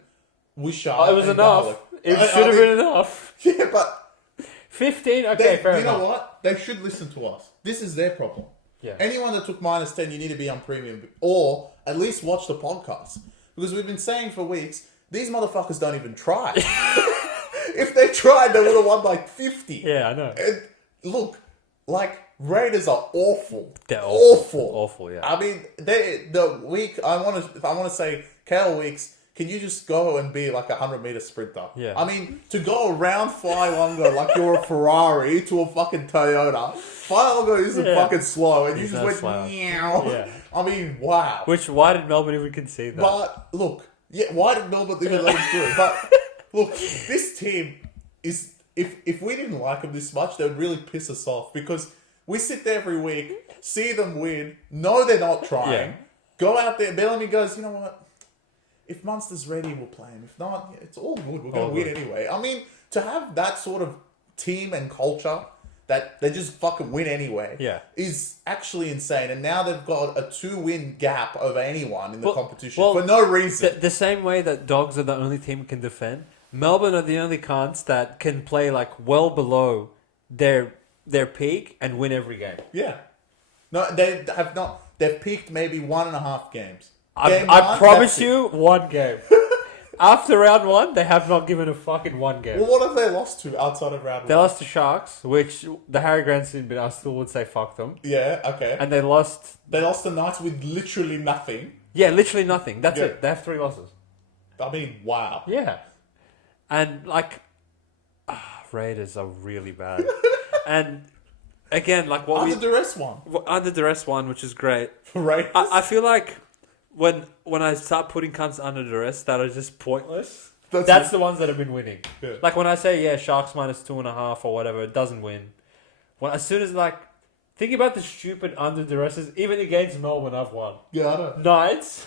Wishart? Oh, it was enough. Garlic? It should have been enough. Yeah, but 15. Okay, fair enough. You know what? They should listen to us. This is their problem. Yeah. Anyone that took minus 10, you need to be on premium or at least watch the podcast. Because we've been saying for weeks, these motherfuckers don't even try. If they tried, they would have won like 50. Yeah, I know. And look, Raiders are awful. They're awful. Awful, yeah. I mean, I want to say, Kale Weeks, can you just go and be like a 100-meter sprinter? Yeah. I mean, to go around Longo like you're a Ferrari to a fucking Toyota. Longo isn't fucking slow, and you just went meow. Yeah. I mean, wow. Why did Melbourne even concede that? But look, why did Melbourne even let him through? But look, this team is. If we didn't like them this much, they would really piss us off because we sit there every week, see them win, know they're not trying, go out there. Bellamy goes, you know what? If Munster's ready, we'll play him. If not, it's all good. We're going to win anyway. I mean, to have that sort of team and culture that they just fucking win anyway is actually insane. And now they've got a 2-win gap over anyone in the competition for no reason. The same way that Dogs are the only team can defend, Melbourne are the only cons that can play well below their peak and win every game. Yeah. No, they have not. They've peaked maybe 1.5 games. I promise you, 1 game. After round 1, they have not given a fucking 1 game. Well, what have they lost to outside of round 1? They lost to Sharks, which the Harry Grant scene, but I still would say fuck them. Yeah, okay. And they lost... They lost the Knights with literally nothing. Yeah, literally nothing. That's it. They have 3 losses. I mean, wow. Yeah. And, Raiders are really bad. And, again, what Under Duress one. Under Duress one, which is great. Raiders? I feel like... When I start putting cunts under duress that are just pointless, that's the ones that have been winning. Yeah. When I say, Sharks minus 2.5 or whatever, it doesn't win. As soon as, think about the stupid under duresses, even against Melbourne, I've won. Yeah, I know. Knights,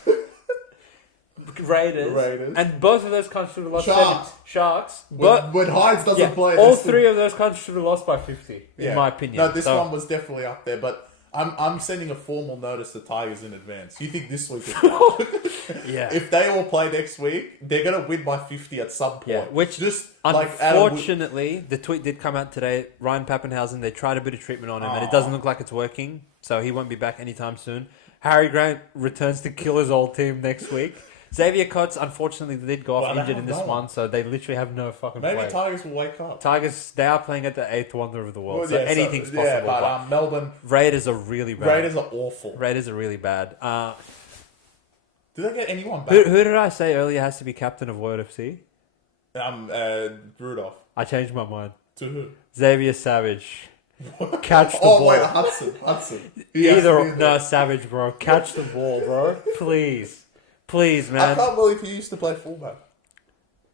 Raiders, and both of those cunts should have lost. Sharks. When Hines doesn't play. All 3 of those cunts should have lost by 50, in my opinion. No, this one was definitely up there, but... I'm sending a formal notice to Tigers in advance. You think this week is bad? Yeah. If they all play next week, they're going to win by 50 at some point. Yeah. Which, just unfortunately, the tweet did come out today. Ryan Pappenhausen, they tried a bit of treatment on him, and it doesn't look like it's working. So he won't be back anytime soon. Harry Grant returns to kill his old team next week. Xavier Coates, unfortunately, did go off injured in this one, so they literally have no fucking play. Maybe Tigers will wake up. Tigers, they are playing at the 8th wonder of the world, so anything's possible. Yeah, but Melbourne... Raiders are really bad. Raiders are awful. Raiders are really bad. Did they get anyone back? Who did I say earlier has to be captain of Word FC? Rudolph. I changed my mind. To who? Xavier Savage. Catch the ball. Oh, wait, Hudson. No, Savage, bro. Catch the ball, bro. Please, man. I can't believe he used to play fullback.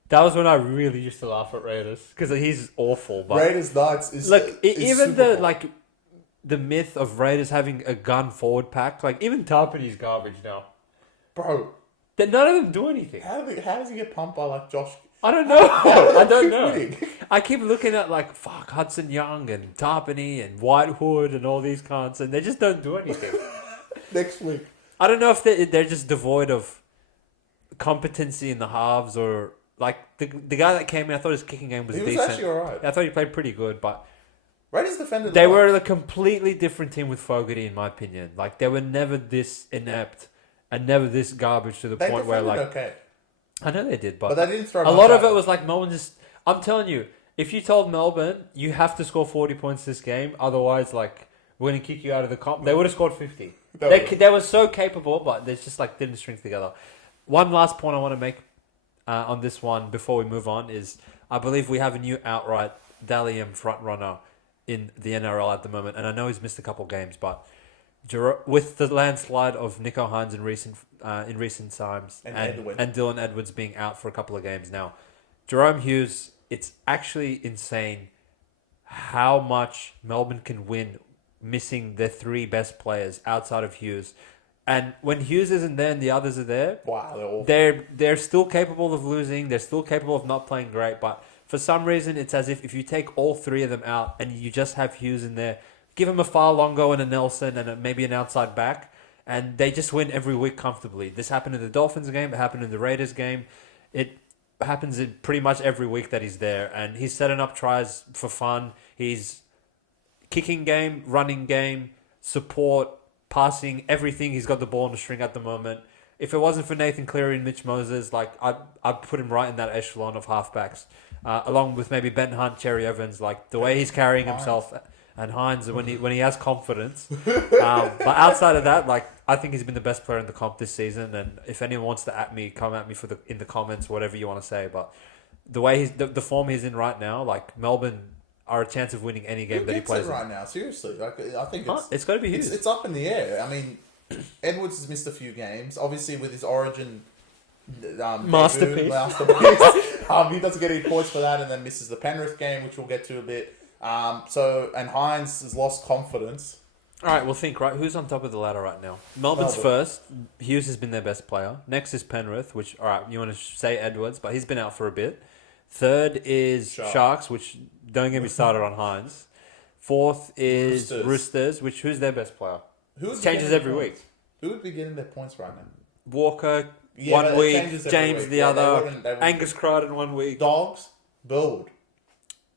That was when I really used to laugh at Raiders because he's awful. But Raiders Knights is even the myth of Raiders having a gun forward pack, even Tarpany's garbage now, bro. None of them do anything. How does he get pumped by Josh? I don't know. I don't know. I keep looking at Hudson Young and Tarpany and Whitehood and all these cunts, and they just don't do anything. Next week. I don't know if they're just devoid of competency in the halves or like the guy that came in. I thought his kicking game was He was decent. actually alright. I thought he played pretty good, but Raiders defended. they were a completely different team with Fogarty, in my opinion. Like they were never this inept and never this garbage to the point where like okay. I know they did, But they didn't throw a lot of it was like Melbourne just. I'm telling you, if you told Melbourne you have to score 40 points this game, otherwise like we're gonna kick you out of the comp, they would have scored 50. They were so capable, but they just like didn't string together. One last point I want to make on this one before we move on is I believe we have a new outright Dalian front runner in the NRL at the moment, and I know he's missed a couple games, but with the landslide of Nico Hines in recent times and Dylan Edwards being out for a couple of games now, Jahrome Hughes, it's actually insane how much Melbourne can win missing their three best players outside of Hughes. And when Hughes isn't there and the others are there, wow, they're still capable of losing. They're still capable of not playing great. But for some reason, it's as if you take all three of them out and you just have Hughes in there, give him a Farlongo and a Nelson and maybe an outside back, and they just win every week comfortably. This happened in the Dolphins game. It happened in the Raiders game. It happens in pretty much every week that he's there. And he's setting up tries for fun. He's kicking game, running game, support, passing, everything. He's got the ball in the string at the moment. If it wasn't for Nathan Cleary and Mitch Moses, like I'd put him right in that echelon of halfbacks, along with maybe Ben Hunt, Cherry Evans, like the way he's carrying himself, and Hines when he has confidence. But outside of that, like I think he's been the best player in the comp this season. And if anyone wants to come at me in the comments, whatever you want to say. But the way the form he's in right now, like Melbourne are a chance of winning any game that he plays right now. Seriously, like I think it's got to be Hughes. It's up in the air. I mean, Edwards has missed a few games. Obviously, with his Origin masterpiece. He doesn't get any points for that, and then misses the Penrith game, which we'll get to a bit. And Hines has lost confidence. All right, we'll think. Right, who's on top of the ladder right now? Melbourne's first. Hughes has been their best player. Next is Penrith, which all right, you want to say Edwards, but he's been out for a bit. Third is Sharks, which don't get me started on Hines. Fourth is Roosters, which who's their best player? Changes every week. Who would be getting their points right now? Walker 1 week, James the other, Angus Crichton 1 week. Dogs, Build.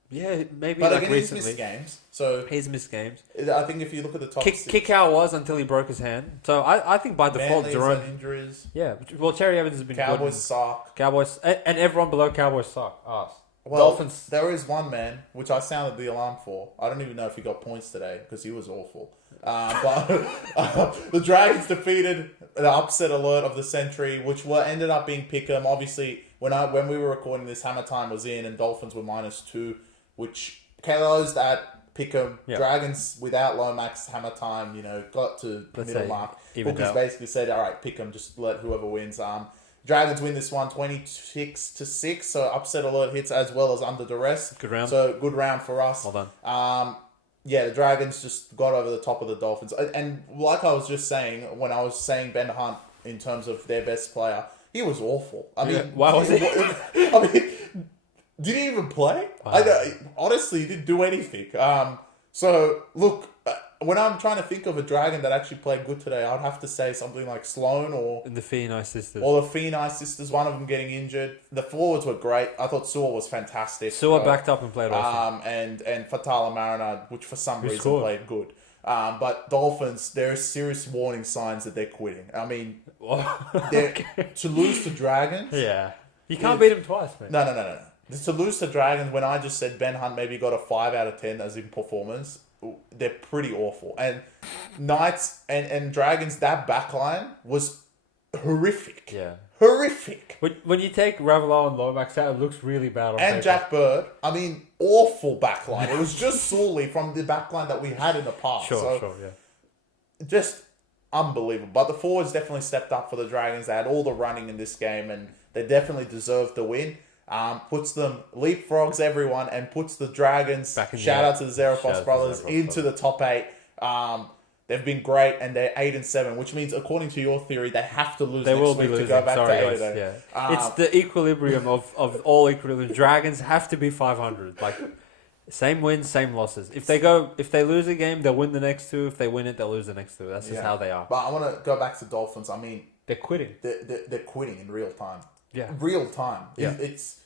Yeah, maybe but like again, recently. He's missed games. So he's missed games. I think if you look at the top six, Kickout was until he broke his hand. So I think by default, Jahrome injuries. Yeah, well, Cherry Evans has been Cowboys good. suck. Cowboys and everyone below Cowboys suck. Us. Well, Dolphins. There is one man which I sounded the alarm for. I don't even know if he got points today because he was awful. But the Dragons defeated the upset alert of the century, which ended up being Pick'em. Obviously, when we were recording this, Hammer Time was in and Dolphins were -2, which closed at Pick'em. Yep. Dragons without Lomax, Hammer Time, got to the middle mark. Bookies basically said, all right, Pick'em, just let whoever wins. Dragons win this one 26-6, so upset alert hits as well as under duress. Good round. So good round for us. Well done. Yeah, the Dragons just got over the top of the Dolphins. And like I was just saying, when I was saying Ben Hunt in terms of their best player, he was awful. I mean, why was he? I mean, did he even play? Wow. Honestly, he didn't do anything. So, look, when I'm trying to think of a Dragon that actually played good today, I'd have to say something like Sloan or... the Feeney sisters. Or the Feeney sisters, one of them getting injured. The forwards were great. I thought Sewer was fantastic. Sewer backed up and played awesome. And Fatala Mariner, which for some reason played good. But Dolphins, there are serious warning signs that they're quitting. I mean, to lose to Dragons... Yeah. You can't beat them twice, man. No. To lose to Dragons, when I just said Ben Hunt maybe got a 5 out of 10 as in performance... They're pretty awful. And Knights and Dragons, that backline was horrific. Yeah. Horrific. When you take Ravelo and Lomax out, it looks really bad on And paper. Jack Bird, I mean, awful backline. It was just solely from the backline that we had in the past. Sure, yeah. Just unbelievable. But the forwards definitely stepped up for the Dragons. They had all the running in this game, and they definitely deserved the win. Puts them, leapfrogs everyone, and puts the Dragons, shout out to the Zerafos brothers, into the top 8. They've been great, and they're 8-7, which means, according to your theory, they have to lose next week to go back to 8-8. Yeah. It's the equilibrium of all equilibrium. Dragons have to be 500. Like, Same wins, same losses. If they lose a game, they'll win the next two. If they win it, they'll lose the next two. That's just how they are. But I want to go back to Dolphins. I mean, they're quitting. They're quitting in real time. Yeah, real time. Yeah. This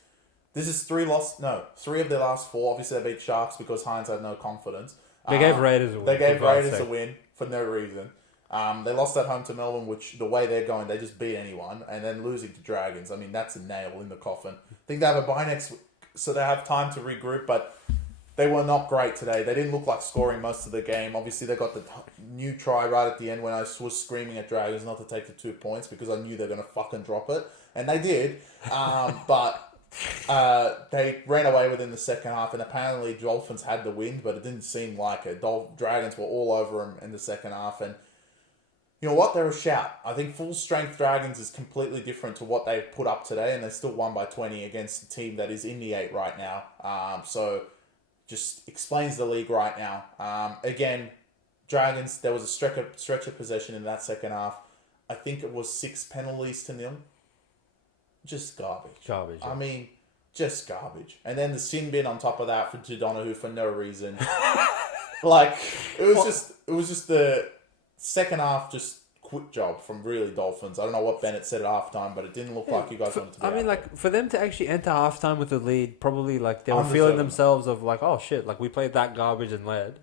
is 3 of their last 4. Obviously, they beat Sharks because Hines had no confidence. They gave Raiders a win. They gave Raiders a win for no reason. They lost at home to Melbourne, which the way they're going, they just beat anyone, and then losing to Dragons. I mean, that's a nail in the coffin. I think they have a bye next week, so they have time to regroup, but they were not great today. They didn't look like scoring most of the game. Obviously, they got the new try right at the end when I was screaming at Dragons not to take the 2 points because I knew they were going to fucking drop it. And they did. But they ran away within the second half, and apparently Dolphins had the win, but it didn't seem like it. Dragons were all over them in the second half, and you know what? They're a shout. I think full-strength Dragons is completely different to what they put up today, and they still won by 20 against a team that is in the 8 right now. So just explains the league right now. Again, Dragons, there was a stretch of possession in that second half. I think it was 6 penalties to 0. Just garbage. Garbage. Yeah. I mean, just garbage. And then the sin bin on top of that for Donahue for no reason. It was just the second half just quit job from really Dolphins. I don't know what Bennett said at halftime, but it didn't look like you guys wanted to be I mean, there. for them to actually enter halftime with the lead, probably they were feeling themselves of oh shit, we played that garbage and led.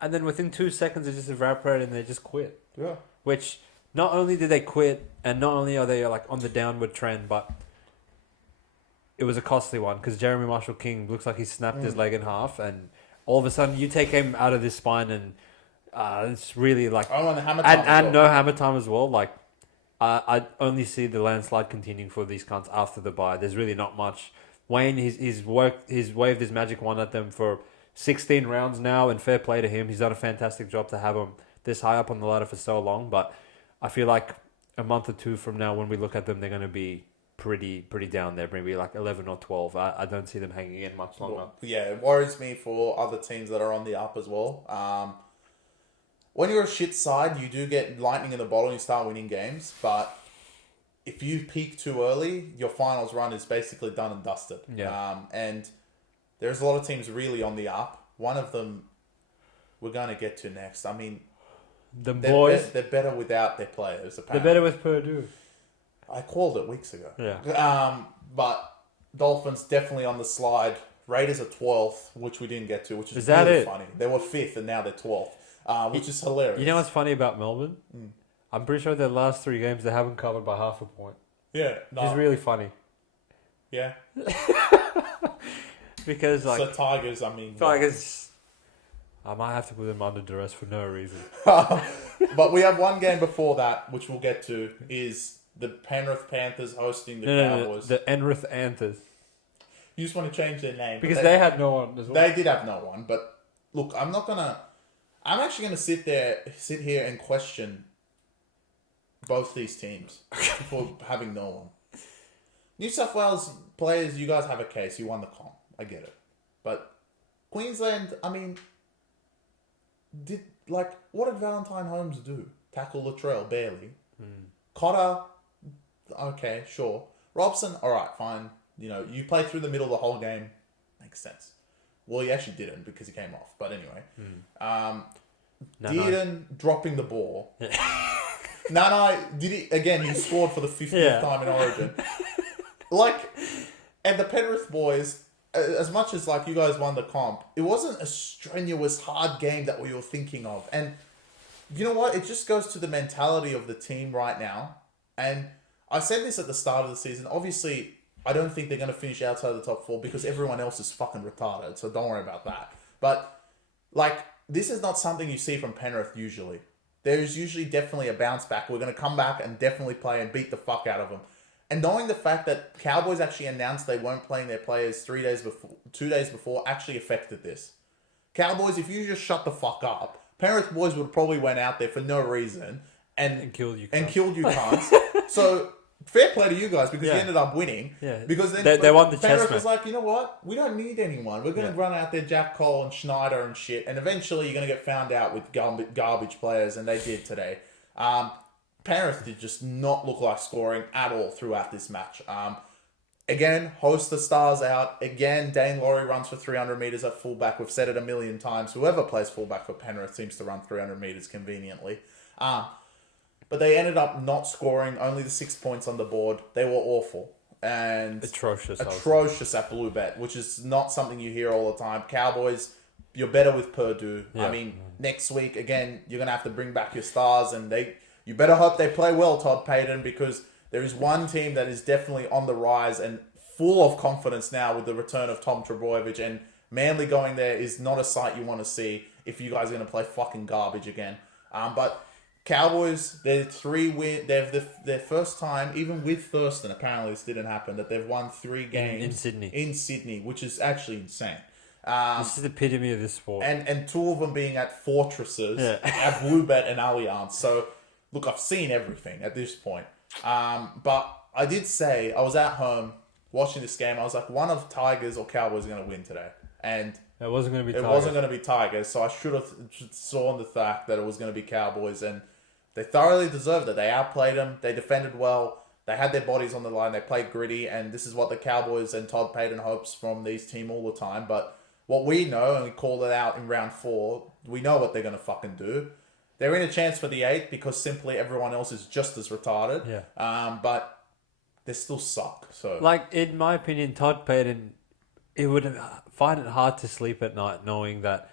And then within 2 seconds it just evaporated and they just quit. Yeah. Which, not only did they quit, and not only are they on the downward trend, but it was a costly one because Jeremy Marshall-King looks like he snapped his leg in half, and all of a sudden you take him out of his spine and it's really on the hammer time and no hammer time as well. I only see the landslide continuing for these cunts after the bye. There's really not much. Wayne, he's waved his magic wand at them for 16 rounds now, and fair play to him. He's done a fantastic job to have them this high up on the ladder for so long. But I feel like a month or two from now, when we look at them, they're going to be pretty down there, maybe 11 or 12. I don't see them hanging in much longer. Well, yeah, it worries me for other teams that are on the up as well. When you're a shit side, you do get lightning in the bottle and you start winning games. But if you peak too early, your finals run is basically done and dusted. Yeah. And there's a lot of teams really on the up. One of them we're going to get to next. I mean, the boys, they're better without their players, apparently. They're better with Purdue. I called it weeks ago. Yeah. But Dolphins definitely on the slide. Raiders are 12th, which we didn't get to, which is that really it? funny. They were 5th and now they're 12th. Which is hilarious. You know what's funny about Melbourne? I'm pretty sure their last 3 games they haven't covered by half a point. Yeah. No. Which is really funny. Yeah. Because so Tigers, I mean... Tigers... I might have to put them under duress for no reason. But we have one game before that, which we'll get to, is the Penrith Panthers hosting the Cowboys. The Penrith Panthers. You just want to change their name. Because they had no one as well. They did have no one, but look, I'm actually going to sit here and question both these teams for having no one. New South Wales players, you guys have a case. You won the comp. I get it. But Queensland, I mean, what did Valentine Holmes do? Tackle Latrell, barely. Cotter, okay, sure. Robson, all right, fine. You played through the middle the whole game. Makes sense. Well, he actually didn't because he came off. But anyway. Dearden dropping the ball. Nana, he scored for the 50th time in Origin. And the Penrith boys, as much as you guys won the comp, it wasn't a strenuous, hard game that we were thinking of. And you know what? It just goes to the mentality of the team right now. And I said this at the start of the season. Obviously, I don't think they're going to finish outside the top 4 because everyone else is fucking retarded. So don't worry about that. But, this is not something you see from Penrith usually. There's usually definitely a bounce back. We're going to come back and definitely play and beat the fuck out of them. And knowing the fact that Cowboys actually announced they weren't playing their players 2 days before actually affected this. Cowboys, if you just shut the fuck up, Penrith boys would probably went out there for no reason and killed you cunts. So fair play to you guys because you ended up winning. Yeah. Because then they won the Penrith chess was like, you know what? We don't need anyone. We're going to run out there Jack Cole and Schneider and shit. And eventually you're going to get found out with garbage players. And they did today. Penrith did just not look like scoring at all throughout this match. Again, host the Stars out. Again, Dane Laurie runs for 300 metres at fullback. We've said it a million times. Whoever plays fullback for Penrith seems to run 300 metres conveniently. But they ended up not scoring, only the 6 points on the board. They were awful. And atrocious at Bluebet, which is not something you hear all the time. Cowboys, you're better with Purdue. Yeah. I mean, next week, again, you're going to have to bring back your Stars, and you better hope they play well, Todd Payten, because there is one team that is definitely on the rise and full of confidence now with the return of Tom Trbojevic, and Manly going there is not a sight you want to see if you guys are going to play fucking garbage again. But Cowboys, they're 3-win. They've their first time, even with Thurston, apparently this didn't happen, that they've won 3 games in Sydney, which is actually insane. This is the epitome of this sport. And 2 of them being at fortresses, at Bluebet and Allianz. So, look, I've seen everything at this point. But I did say, I was at home watching this game, I was like, one of Tigers or Cowboys are going to win today. And it wasn't going to be Tigers. It wasn't going to be Tigers, so I should have saw the fact that it was going to be Cowboys, and they thoroughly deserved it. They outplayed them, they defended well, they had their bodies on the line, they played gritty, and this is what the Cowboys and Todd Payten hopes from these team all the time. But what we know, and we called it out in round 4, we know what they're going to fucking do. They're in a chance for the 8 because simply everyone else is just as retarded. Yeah. But they still suck. So, like, in my opinion, Todd Payten, he would find it hard to sleep at night knowing that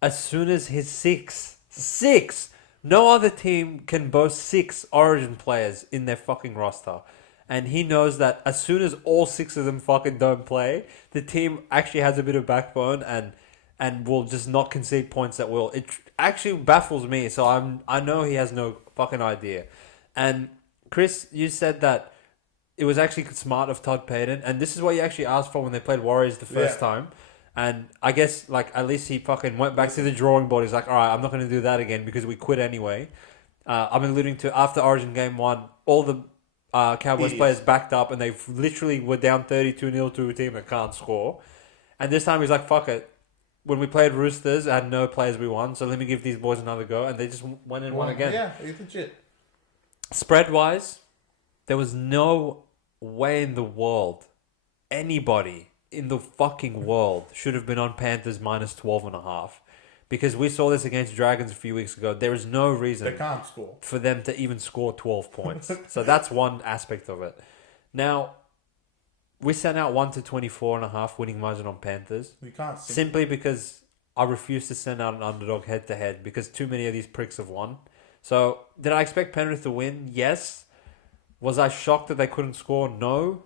as soon as his six, no other team can boast 6 Origin players in their fucking roster. And he knows that as soon as all 6 of them fucking don't play, the team actually has a bit of backbone and will just not concede points at will. It actually baffles me. So I know he has no fucking idea. And Chris, you said that it was actually smart of Todd Payten, and this is what you actually asked for when they played Warriors the first time. And I guess, like, at least he fucking went back to the drawing board. He's like, all right, I'm not going to do that again because we quit anyway. I'm alluding to after Origin Game 1, all the Cowboys players backed up, and they literally were down 32-0 to a team that can't score. And this time he's like, fuck it. When we played Roosters, I had no players we won, so let me give these boys another go. And they just went and won again. Yeah, it's legit. Spread-wise, there was no way in the world anybody in the fucking world should have been on Panthers minus 12.5. Because we saw this against Dragons a few weeks ago. There is no reason they can't score for them to even score 12 points. So that's one aspect of it. Now, we sent out 1 to 24.5 winning margin on Panthers. We can't simply because I refuse to send out an underdog head-to-head because too many of these pricks have won. So, did I expect Penrith to win? Yes. Was I shocked that they couldn't score? No.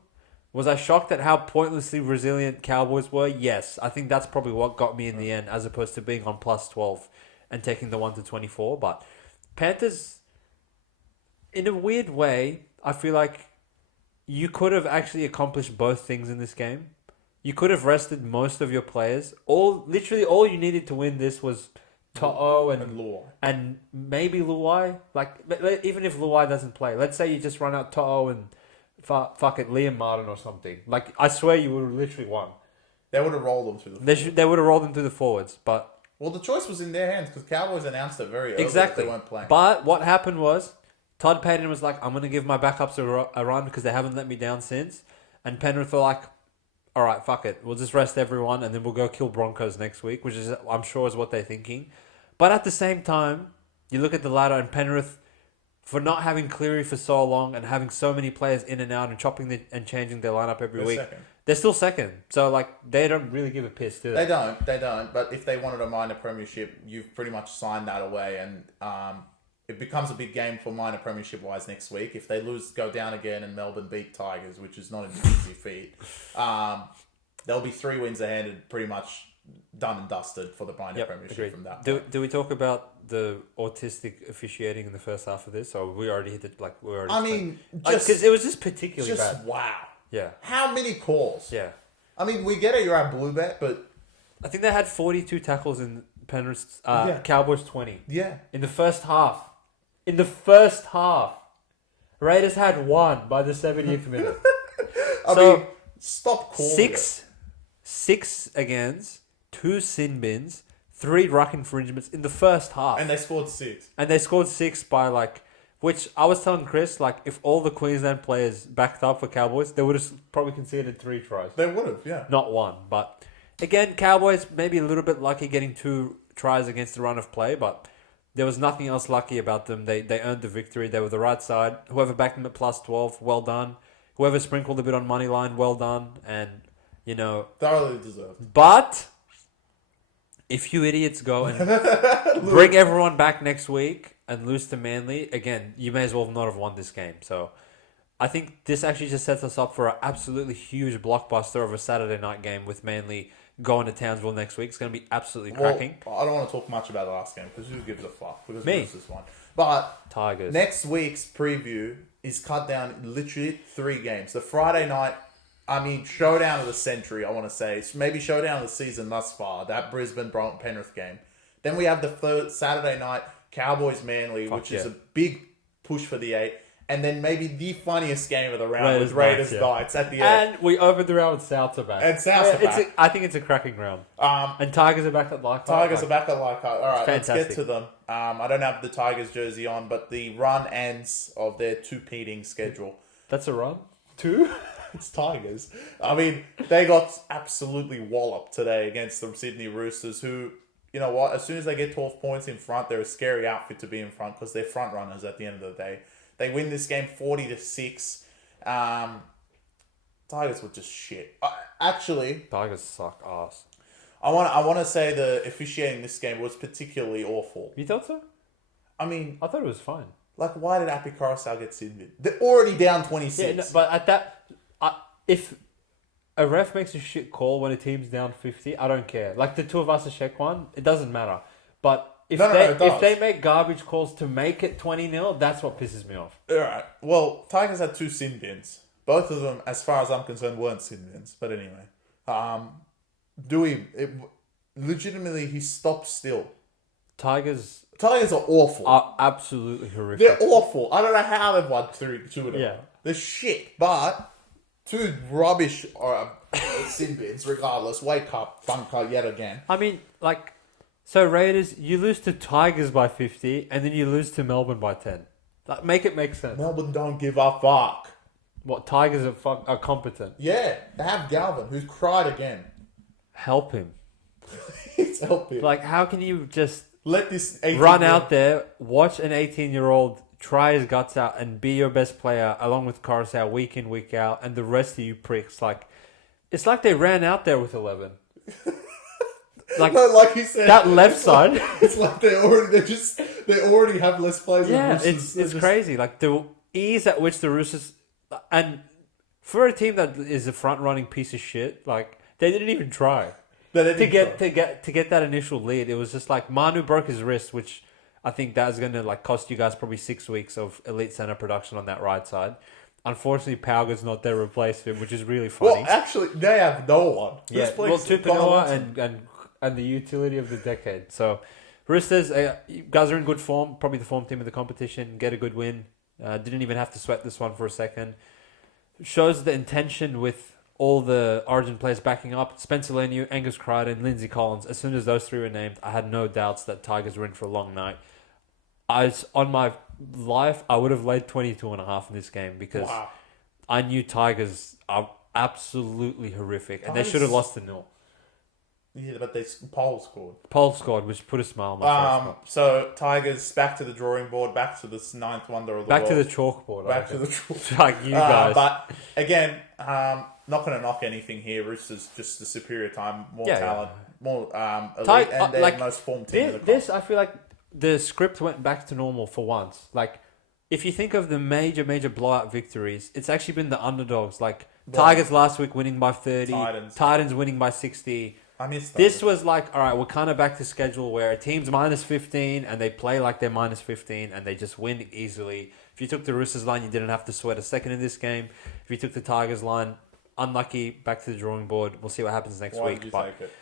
Was I shocked at how pointlessly resilient Cowboys were? Yes. I think that's probably what got me in the end, as opposed to being on plus 12 and taking the 1 to 24. But Panthers, in a weird way, I feel like you could have actually accomplished both things in this game. You could have rested most of your players. Literally all you needed to win this was To'o and maybe Luai. Like, even if Luai doesn't play, let's say you just run out To'o and fuck it, Liam Martin or something. Like, I swear you would have literally won. They would have rolled them through the forwards. They would have rolled them through the forwards, but... Well, the choice was in their hands because Cowboys announced it very early. Exactly. They weren't playing. But what happened was, Todd Payten was like, I'm going to give my backups a run because they haven't let me down since. And Penrith were like, all right, fuck it. We'll just rest everyone and then we'll go kill Broncos next week, which is, I'm sure, is what they're thinking. But at the same time, you look at the ladder and Penrith, for not having Cleary for so long and having so many players in and out and chopping and changing their lineup every week, they're still second. So, like, they don't really give a piss, do they? They don't. But if they wanted a minor premiership, you've pretty much signed that away. And it becomes a big game for minor premiership-wise next week. If they go down again and Melbourne beat Tigers, which is not an easy feat, there'll be 3 wins ahead and pretty much done and dusted for the minor premiership from that point. Do we talk about the autistic officiating in the first half of this? Or we already hit it? I mean, because it was just particularly bad. Wow. Yeah. How many calls? Yeah. I mean, we get it. You're at Bluebet, but I think they had 42 tackles in Penrith's Cowboys 20. Yeah. In the first half. Raiders had 1 by the 70th minute. I mean, stop calling six against, 2 sin bins, 3 ruck infringements in the first half. And they scored 6. And they scored 6 by, like, Which I was telling Chris, like, if all the Queensland players backed up for Cowboys, they would have probably conceded 3 tries. They would have, yeah. Not 1. But, again, Cowboys maybe a little bit lucky getting 2 tries against the run of play, but there was nothing else lucky about them. They earned the victory. They were the right side. Whoever backed them at plus 12, well done. Whoever sprinkled a bit on money line, well done. And, you know... Thoroughly deserved. But... if you idiots go and bring everyone back next week and lose to Manly, again, you may as well not have won this game. So I think this actually just sets us up for an absolutely huge blockbuster of a Saturday night game with Manly going to Townsville next week. It's going to be absolutely cracking. I don't want to talk much about the last game because who gives a fuck? Because Me. Roosters won. But Tigers. Next week's preview is cut down literally 3 games. The Friday night, showdown of the century, I want to say. It's maybe showdown of the season thus far, that Brisbane-Penrith game. Then we have the third Saturday night, Cowboys-Manly, which is a big push for the 8. And then maybe the funniest game of the round was Raiders Knights at the end. And we opened the round with Souths are back. And Souths are back. I think it's a cracking round. And Tigers are back at Leichhardt. Tigers are back at Leichhardt. All right, fantastic. Let's get to them. I don't have the Tigers jersey on, but the run ends of their 2-peating schedule. That's a run? 2? It's Tigers. They got absolutely walloped today against the Sydney Roosters, who, you know what, as soon as they get 12 points in front, they're a scary outfit to be in front because they're front runners at the end of the day. They win this game 40-6. Tigers were just shit. Tigers suck ass. I want to say the officiating this game was particularly awful. You thought so? I thought it was fine. Like, why did Api Coruscant get sin? They're already down 26. Yeah, no, but at that... if a ref makes a shit call when a team's down 50, I don't care. Like, the two of us check one, it doesn't matter. But if they make garbage calls to make it 20-0, that's what pisses me off. Alright. Well, Tigers had 2 sin bins. Both of them, as far as I'm concerned, weren't sin bins. But anyway. Legitimately, he stopped still. Tigers are awful. Are absolutely horrific. They're awful. I don't know how they've won 2 of them. Yeah. They're shit. But 2 rubbish sin bins, regardless. Wake up, bunker yet again. So Raiders, you lose to Tigers by 50, and then you lose to Melbourne by 10. Like, make it make sense. Melbourne don't give a fuck. What, Tigers are competent? Yeah, they have Galvin, who's cried again. Help him. Please help him. Like, how can you just let this run out there, watch an 18-year-old try his guts out and be your best player along with Coruscant week in, week out, and the rest of you pricks, it's like they ran out there with 11. Like you said, that left side. It's like they already have less players. Yeah, it's crazy. Like the ease at which the Roosters, and for a team that is a front running piece of shit, like they didn't even try to get that initial lead. It was just like Manu broke his wrist, which I think that's going to cost you guys probably 6 weeks of elite center production on that right side. Unfortunately, Pauga's not their replacement, which is really funny. Well, actually, they have no one. Yeah, Tupanoa and the utility of the decade. So, Roosters, you guys are in good form. Probably the form team of the competition. Get a good win. Didn't even have to sweat this one for a second. Shows the intention with all the Origin players backing up. Spencer Leniu, Angus Crichton, Lindsay Collins. As soon as those 3 were named, I had no doubts that Tigers were in for a long night. On my life, I would have laid 22.5 in this game because I knew Tigers are absolutely horrific and they should have lost to 0. Yeah, but Pole scored, which put a smile on my face. So Tigers back to the drawing board, back to this 9th wonder of the world. Back to the chalkboard. Back to the chalkboard. Like you guys. But again, not going to knock anything here. Roosters just a superior time, more talent, more elite, and they're the most formed team in the This, I feel like the script went back to normal for once. Like, if you think of the major blowout victories, it's actually been the underdogs. Like, Tigers last week winning by 30, Titans winning by 60. I missed that. This was like, all right, we're kind of back to schedule where a team's minus 15 and they play like they're minus 15 and they just win easily. If you took the Roosters line, you didn't have to sweat a second in this game. If you took the Tigers line, unlucky, back to the drawing board. We'll see what happens next week. Did you take it?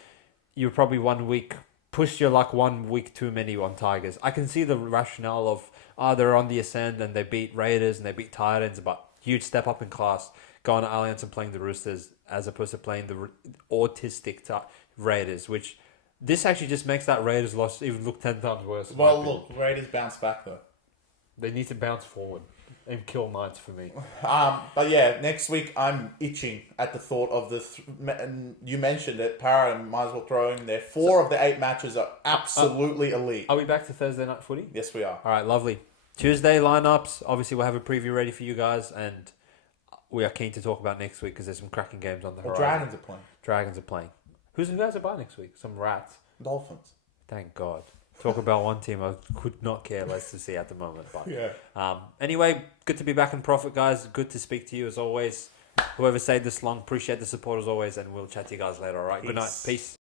You were probably 1 week, pushed your luck 1 week too many on Tigers. I can see the rationale of, they're on the ascend and they beat Raiders and they beat Titans, but huge step up in class, going to Allianz and playing the Roosters as opposed to playing the autistic Raiders, which this actually just makes that Raiders loss even look 10 times worse. Well, look, Raiders bounced back though. They need to bounce forward and kill Knights for me. But yeah, next week I'm itching at the thought of and you mentioned it, Para, might as well throw in there. 4 of the 8 matches are absolutely elite. Are we back to Thursday night footy? Yes, we are. All right, lovely. Tuesday lineups. Obviously, we'll have a preview ready for you guys, and we are keen to talk about next week because there's some cracking games on the horizon. Dragons are playing. Dragons are playing. Who's the guys are by next week? Some rats. Dolphins. Thank God. Talk about one team I could not care less to see at the moment. But Yeah. Anyway, good to be back in profit, guys. Good to speak to you as always. Whoever stayed this long, appreciate the support as always, and we'll chat to you guys later. All right. Good night. Peace.